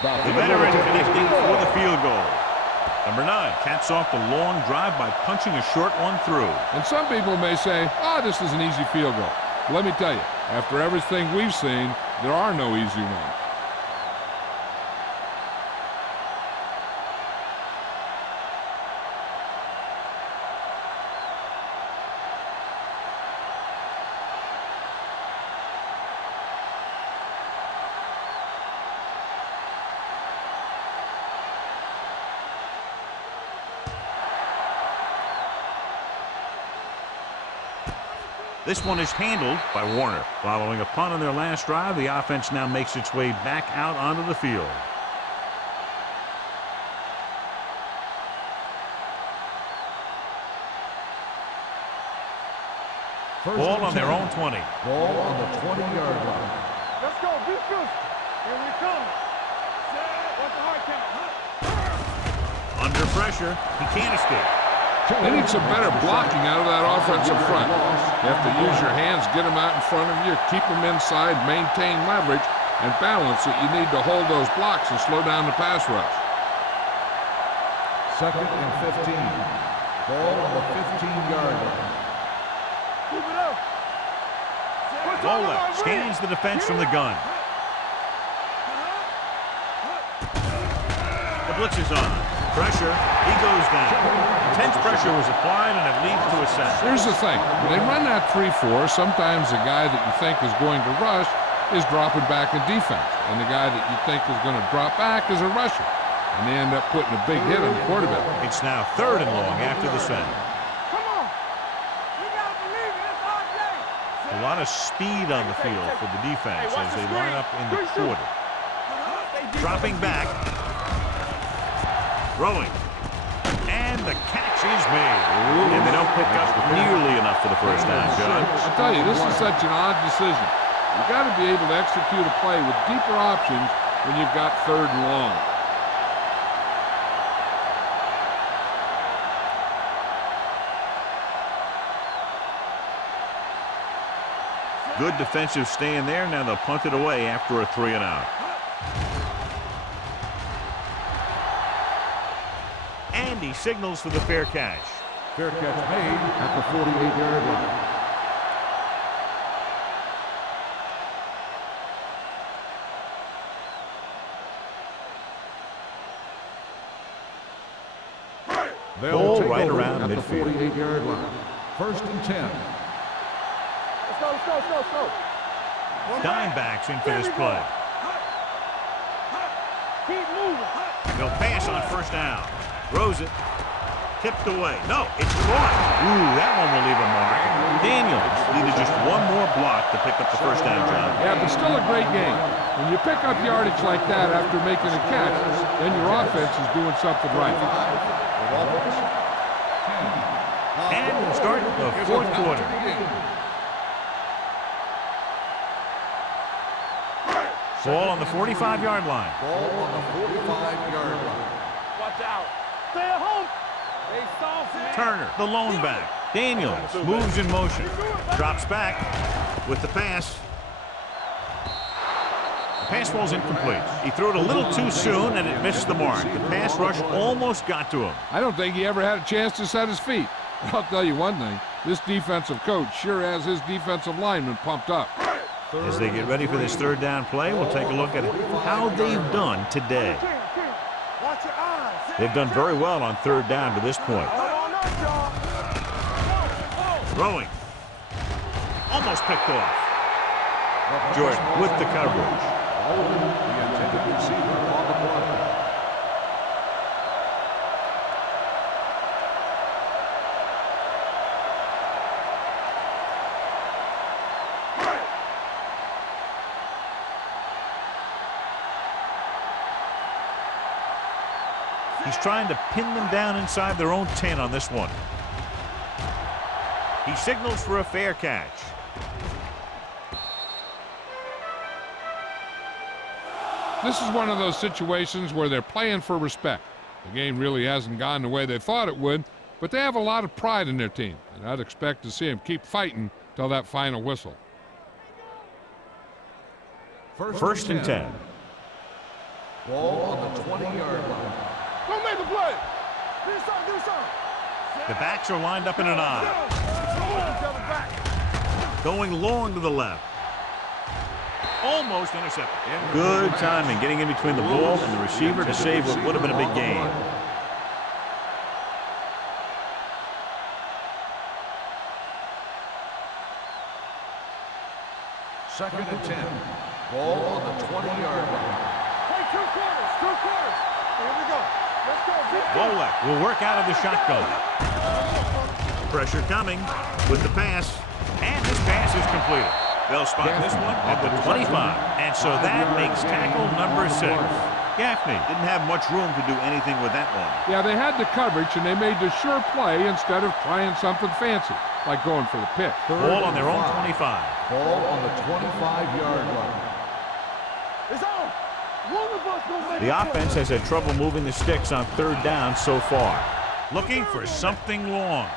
The veteran connecting for the field goal. Number 9 caps off the long drive by punching a short one through. And some people may say, oh, this is an easy field goal. Let me tell you, after everything we've seen, there are no easy ones. This one is handled by Warner. Following a punt on their last drive, the offense now makes its way back out onto the field. Ball on their own 20. Ball on the 20-yard line. Let's go, be good. Here we come. What's the hard count? Under pressure, he can't escape. They need some better blocking out of that offensive front. You have to use your hands, get them out in front of you, keep them inside, maintain leverage, and balance it. You need to hold those blocks and slow down the pass rush. 2nd and 15. Ball on the 15-yard line. Keep it up. Lola scans the defense from the gun. The blitz is on. Pressure, he goes down. Intense pressure was applied, and it leads to a sack. Here's the thing. When they run that 3-4, sometimes the guy that you think is going to rush is dropping back in defense. And the guy that you think is going to drop back is a rusher. And they end up putting a big hit on the quarterback. It's now 3rd and long after the sack. Come on. You gotta believe it. It's our day. A lot of speed on the field for the defense as they line up in the quarter. Dropping back. Throwing. And the catch is made. And they don't pick up nearly enough for the first down, John. I tell you, this is such an odd decision. You've got to be able to execute a play with deeper options when you've got 3rd and long. Good defensive stand there. Now they'll punt it away after a 3-and-out. And he signals for the fair catch. Fair catch made at the 48-yard line. Ball right around at midfield. the 48-yard line. 1st and 10. Let's go, let's go, let's go, let's go. Dime backs in for this play. Keep moving. He'll pass on first down. Throws it. Tipped away. No, it's caught. Ooh, that one will leave a mark. Daniels needed just one more block to pick up the first down, John. Yeah, but still a great game. When you pick up yardage like that after making a catch, then your offense is doing something right. And we'll start the fourth quarter. Ball on the 45-yard line. Ball on the 45-yard line. Watch out. Stay at home. Stay soft, man. Turner, the lone back. Daniels moves in motion. Drops back with the pass. The pass falls incomplete. He threw it a little too soon, and it missed the mark. The pass rush almost got to him. I don't think he ever had a chance to set his feet. I'll tell you one thing. This defensive coach sure has his defensive linemen pumped up. As they get ready for this third down play, we'll take a look at how they've done today. Watch your eyes. They've done very well on third down to this point. Hold on up, y'all. Throwing. Almost picked off. Jordan with the coverage. The intended receiver on the play. He's trying to pin them down inside their own 10 on this one. He signals for a fair catch. This is one of those situations where they're playing for respect. The game really hasn't gone the way they thought it would, but they have a lot of pride in their team, and I'd expect to see them keep fighting till that final whistle. First and 10. Ball on the 20-yard line. Don't make the play. Do something, do something. The backs are lined up in an eye. Going long to the left. Almost intercepted. Good timing, getting in between the ball and the receiver to save what would have been a big gain. Second and 10. Ball on the 20-yard line. Hey, two quarters. Here we go. Let's go. Wolek will work out of the shotgun. Pressure coming with the pass. And this pass is completed. They'll spot this one at the 25. And so that makes tackle number 6. Gaffney didn't have much room to do anything with that one. Yeah, they had the coverage, and they made the sure play instead of trying something fancy, like going for the pick. Ball on their own 25. Ball on the 25-yard line. It's on. One of us gonna make The a play. offense has had trouble moving the sticks on third down so far. Looking for something long.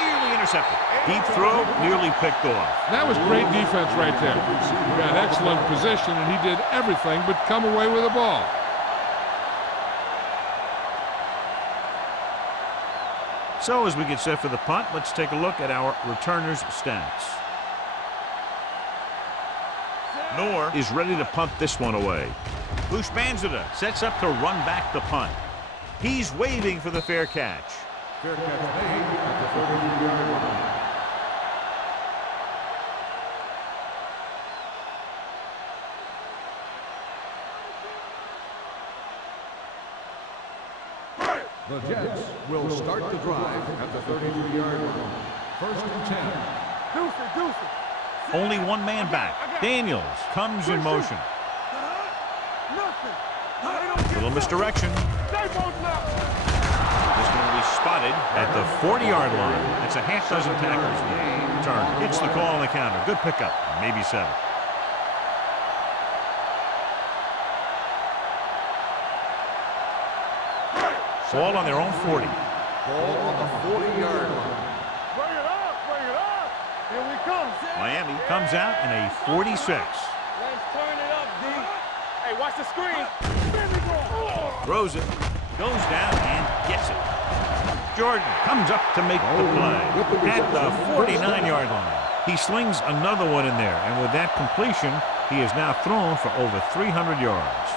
Nearly intercepted. Deep throw, nearly picked off. That was great defense right there. He got excellent position, and he did everything but come away with the ball. So as we get set for the punt, let's take a look at our returners' stats. Noor is ready to punt this one away. Bushmanzada sets up to run back the punt. He's waving for the fair catch. Fair catch made at the 33-yard line. The Jets will start the drive at the 33-yard line. First and 10. Deuce it. Only one man back. Daniels comes in motion. Nothing. Little misdirection. They both left. This one will be spotted at the 40-yard line. That's a half dozen tackles. Turn. Hits the call on the counter. Good pickup. Maybe 7. Ball on their own 40. Ball on the 40-yard line. Bring it up. Here we come. Miami comes out in a 46. Let's turn it up, D. Hey, watch the screen. Throws it. Goes down and gets it. Jordan comes up to make the play at the 49-yard line. He slings another one in there, and with that completion, he is now thrown for over 300 yards.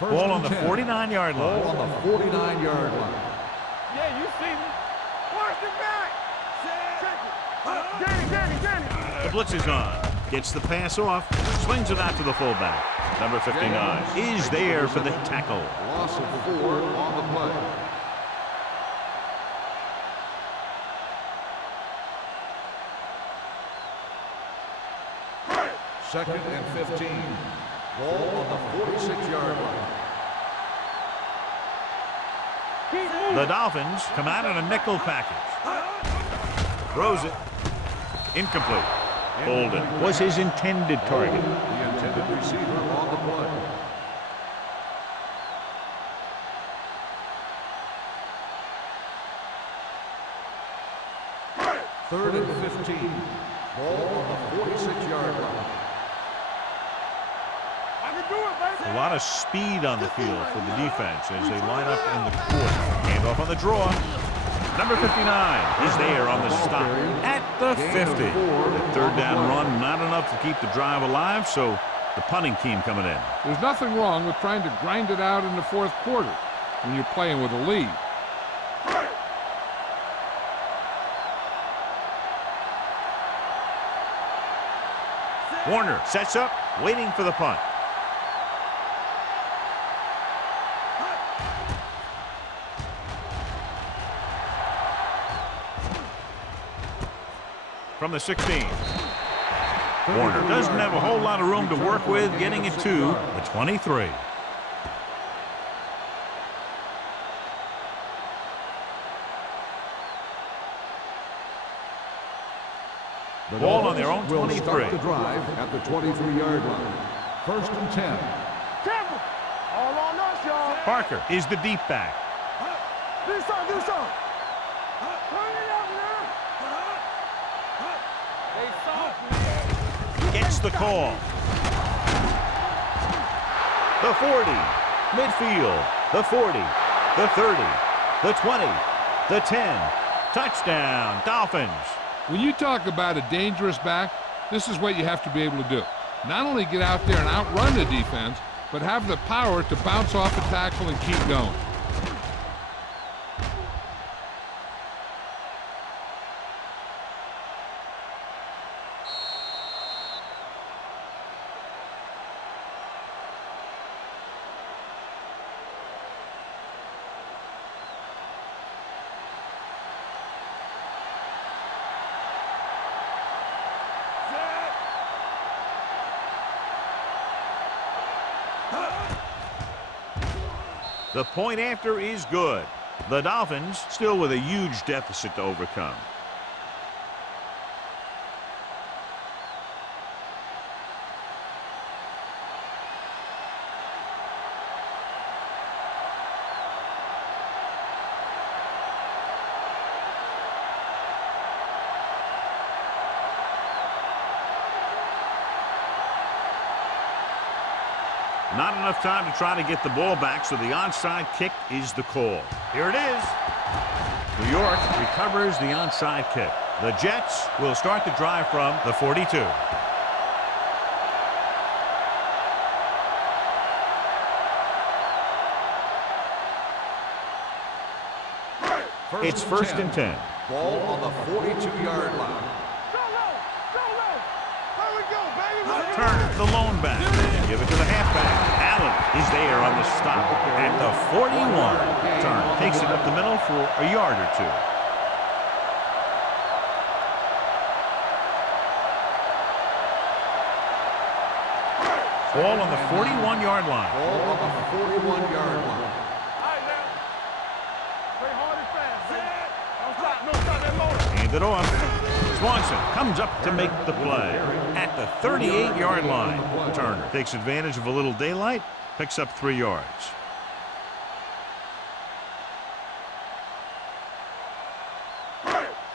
Ball on the 49-yard line. Ball on the 49-yard line. Yeah, you see me. Watch the back. Check it. Danny. The blitz is on. Gets the pass off. Swings it out to the fullback. Number 59 is there for the tackle. Loss of 4 on the play. Second and 15. Ball on the 46-yard line. The Dolphins come out in a nickel package. Throws it. Incomplete. Bolden was his intended target. The intended receiver on the play. Third and 15. Ball on the 46-yard line. I can do it, baby. A lot of speed on the field for the defense as they line up in the court. Hand off on the draw. Number 59 is there on the stop at the 50. The third down run, not enough to keep the drive alive, so the punting team coming in. There's nothing wrong with trying to grind it out in the fourth quarter when you're playing with a lead. Warner sets up, waiting for the punt. From the 16. Warner doesn't have a whole lot of room to work with, getting it to the 23. Ball on their own 23. Will start the drive at the 23-yard line. First and 10. Careful. All on us, y'all. Parker is the deep back. Do something. Turn it up now. They soft, man. Gets the call. The 40. Midfield. The 40. The 30. The 20. The 10. Touchdown, Dolphins. When you talk about a dangerous back, this is what you have to be able to do. Not only get out there and outrun the defense, but have the power to bounce off a tackle and keep going. The point after is good. The Dolphins still with a huge deficit to overcome. Not enough time to try to get the ball back, so the onside kick is the call. Here it is. New York recovers the onside kick. The Jets will start the drive from the 42. It's first and 10. Ball on the 42-yard line. Go low. Here we go, baby. Turner, the lone back. Give it to the halfback. Allen is there on the stop at the 41. Turner takes it up the middle for a yard or two. Ball on the 41-yard line. Ball on the 41-yard line. All right, now. Play hard and fast, baby. Don't stop that motor. Hand it off. Swanson comes up to make the play at the 38-yard line. Turner takes advantage of a little daylight, picks up 3 yards.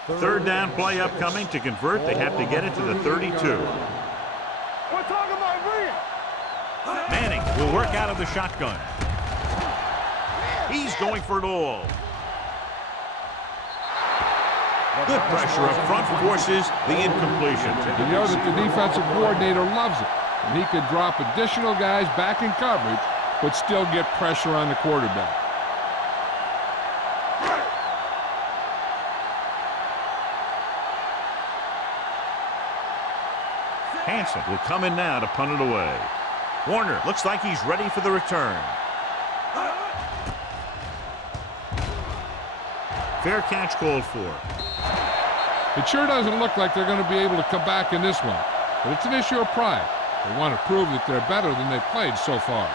Third down play upcoming. To convert, they have to get it to the 32. We're talking about bring. Manning will work out of the shotgun. He's going for it all. Good pressure up front forces the incompletion. You know that the defensive coordinator loves it. And he could drop additional guys back in coverage but still get pressure on the quarterback. Hansen will come in now to punt it away. Warner looks like he's ready for the return. Fair catch called for. It sure doesn't look like they're going to be able to come back in this one, but it's an issue of pride. They want to prove that they're better than they've played so far.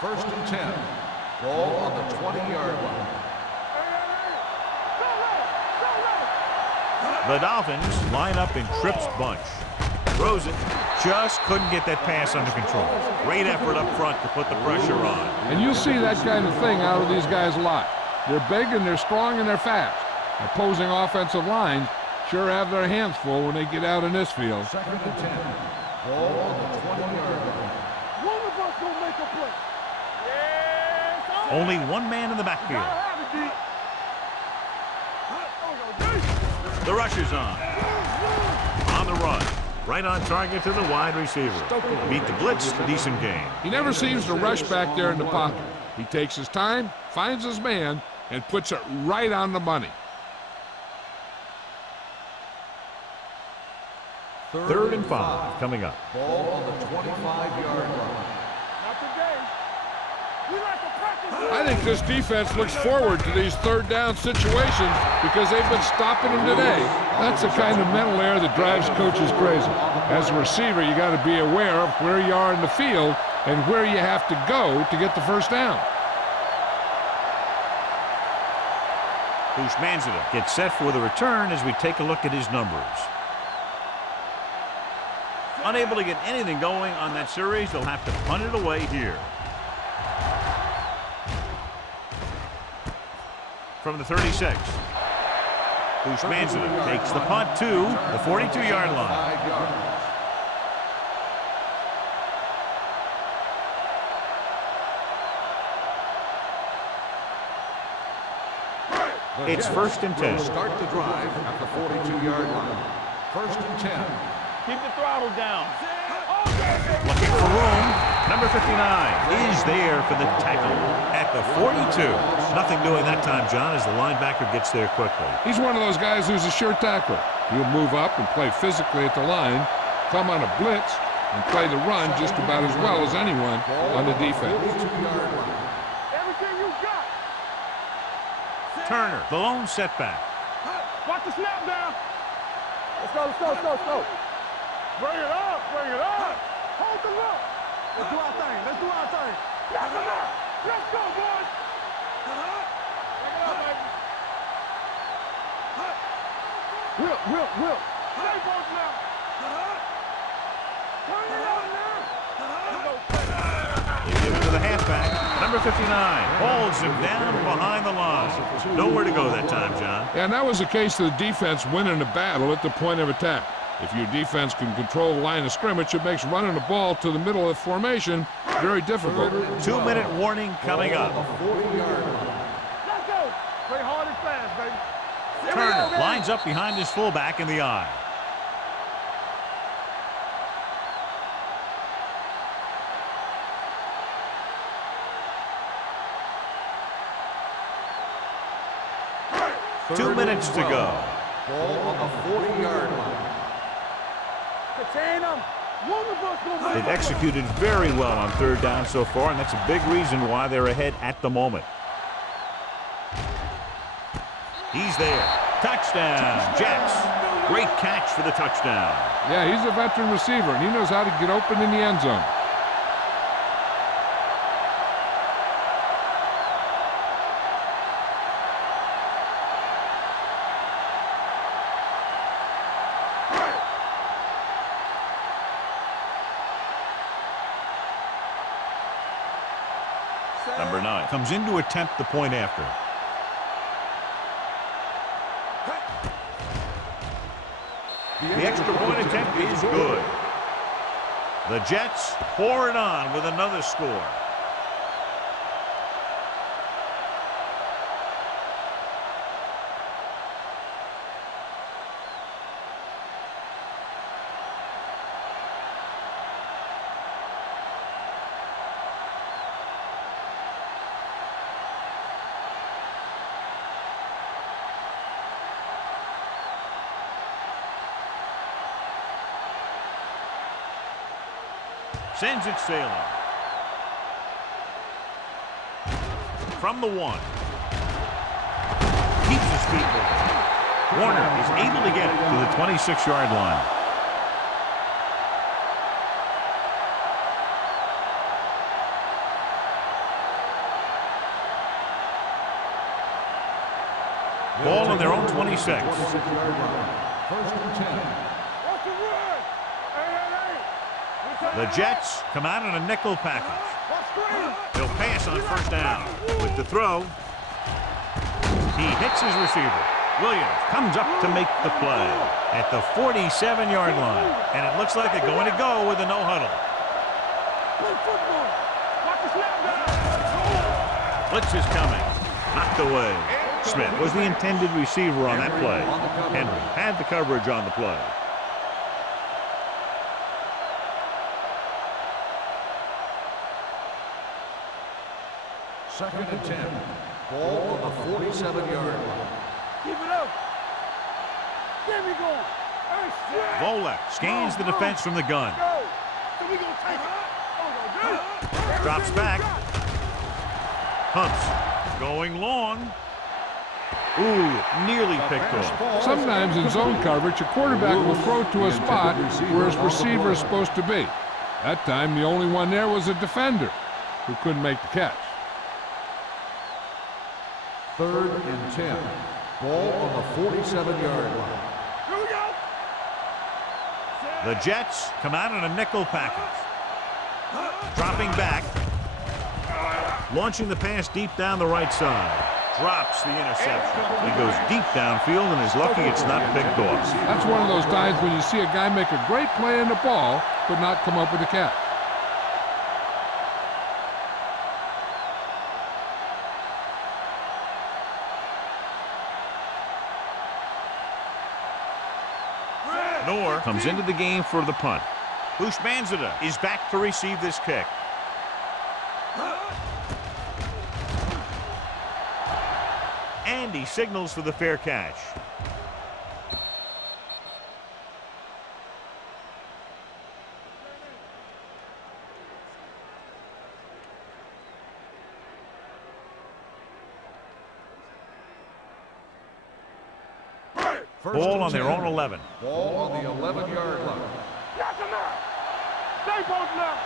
First and 10. Ball on the 20-yard line. The Dolphins line up in Tripp's bunch. Throws it. Just couldn't get that pass under control. Great effort up front to put the pressure on. And you'll see that kind of thing out of these guys a lot. They're big and they're strong and they're fast. Opposing offensive lines sure have their hands full when they get out in this field. Second and 10. Ball on the 20-yard line. One of us gonna make a play. Only one man in the backfield. The rusher's on. On the run. Right on target to the wide receiver. Beat the blitz, decent game. He never seems to rush back there in the pocket. He takes his time, finds his man, and puts it right on the money. Third and 5 coming up. Ball on the 25-yard line. Not today. We like to practice. I think this defense looks forward to these third down situations because they've been stopping them today. That's the kind of mental error that drives coaches crazy. As a receiver, you got to be aware of where you are in the field and where you have to go to get the first down. Bushmanzada gets set for the return as we take a look at his numbers. Unable to get anything going on that series, they'll have to punt it away here. From the 36. Bushmanzada takes the punt to the 42-yard line. 5 yards. It's first and 10. Start the drive at the 42-yard line. First and 10. Keep the throttle down. Looking for room. Number 59 is there for the tackle at the 42. Nothing doing that time, John, as the linebacker gets there quickly. He's one of those guys who's a sure tackler. He'll move up and play physically at the line, come on a blitz, and play the run just about as well as anyone on the defense. 42-yard line. Everything you got. Turner, the lone setback. Watch the snap down. Let's go, let's go, let's go, let's go. Bring it up, bring it up. Hold the look. Let's do our thing, let's do our thing. Let's go, boys. Bring it up, baby. Will. Stay both now. Turn it up now. They give it to the halfback. Number 59 holds him down behind the line. Nowhere to go that time, John. And that was the case of the defense winning the battle at the point of attack. If your defense can control the line of scrimmage, it makes running the ball to the middle of the formation very difficult. 2-minute warning coming up. 40-yard line. Let's go. Play hard and fast, baby. Turner lines up behind his fullback in the eye. Third 2 minutes and to 12. go. Ball on the 40-yard line. Contain them. One of us gonna make They've a play. executed very well on third down so far, and that's a big reason why they're ahead at the moment. He's there. Touchdown, Jets. Great catch for the touchdown. Yeah, he's a veteran receiver, and he knows how to get open in the end zone. Number 9 comes in to attempt the point after. The extra point attempt is good. The Jets pour it on with another score. Sends it sailing. From the 1. Keeps his feet moving. Warner is able to get it to the 26-yard line. Ball on their own 26. First and 10. The Jets come out in a nickel package. They'll pass on first down. With the throw, he hits his receiver. Williams comes up to make the play at the 47-yard line. And it looks like they're going to go with a no-huddle. Blitz is coming. Knocked away. Smith was the intended receiver on that play. Henry had the coverage on the play. Second and 10. Ball on the 47-yard line. Keep it up. There we go. Volek scans the defense from the gun. So we gonna take it. Drops back. Humps. Going long. Ooh, nearly picked off. Sometimes in zone coverage, a quarterback will throw to a spot where his receiver is supposed to be. That time, the only one there was a defender who couldn't make the catch. Third and 10. Ball on the 47-yard line. Here we go. The Jets come out in a nickel package. Dropping back. Launching the pass deep down the right side. Drops the interception. He goes deep downfield and is lucky it's not picked off. That's one of those times when you see a guy make a great play in the ball, but not come up with a catch. Knorr comes into the game for the punt. Bushmanzada is back to receive this kick. And he signals for the fair catch. Ball on their own 11. Ball on the 11-yard line. Knock him out. Stay both now.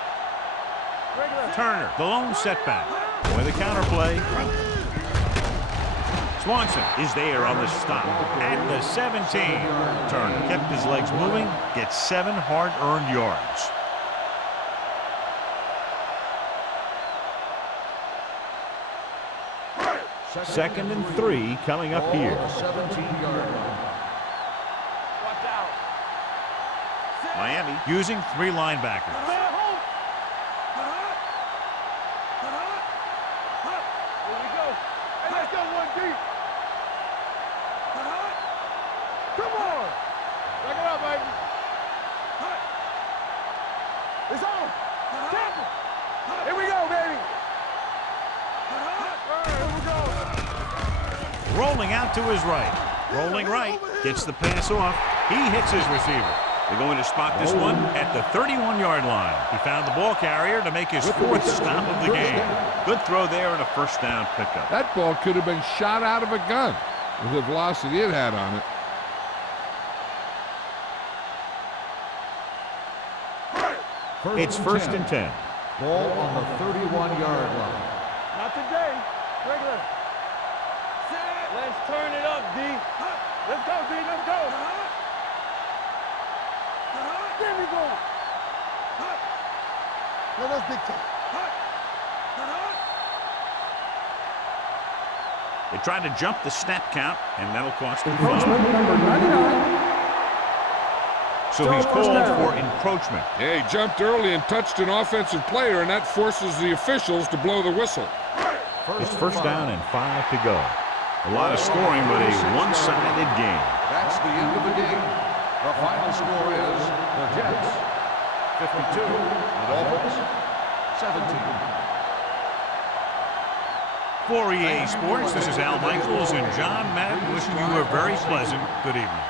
Turner, the lone setback. With a counterplay. Swanson is there on the stop at the 17. Turner kept his legs moving, gets 7 hard-earned yards. Second and 3 coming up here. 17-yard line. Watch out. Miami using 3 linebackers. Here we go. Hey, let's go one deep. Come on. Back it up, baby. It's on. Tampa. Here we go, baby. Here we go. Rolling out to his right. Rolling right. Gets the pass off. He hits his receiver. They're going to spot this one at the 31-yard line. He found the ball carrier to make his 4th stop of the game. Good throw there and a first down pickup. That ball could have been shot out of a gun with the velocity it had on it. It's first and 10. Ball on the 31-yard line. Not today. Regular. Let's turn it up, D. Let's go, D. Let's go. There we go. Let us dictate. They tried to jump the snap count, and that'll cost them Encroachment 5. number 99. So he's called for encroachment. Yeah, he jumped early and touched an offensive player, and that forces the officials to blow the whistle. It's first down and 5 to go. A lot of scoring, but a one-sided game. That's the end of the game. The final score is the Jets 52, the Dolphins 17. For EA Sports, this is Al Michaels and John Madden wishing you a very pleasant good evening.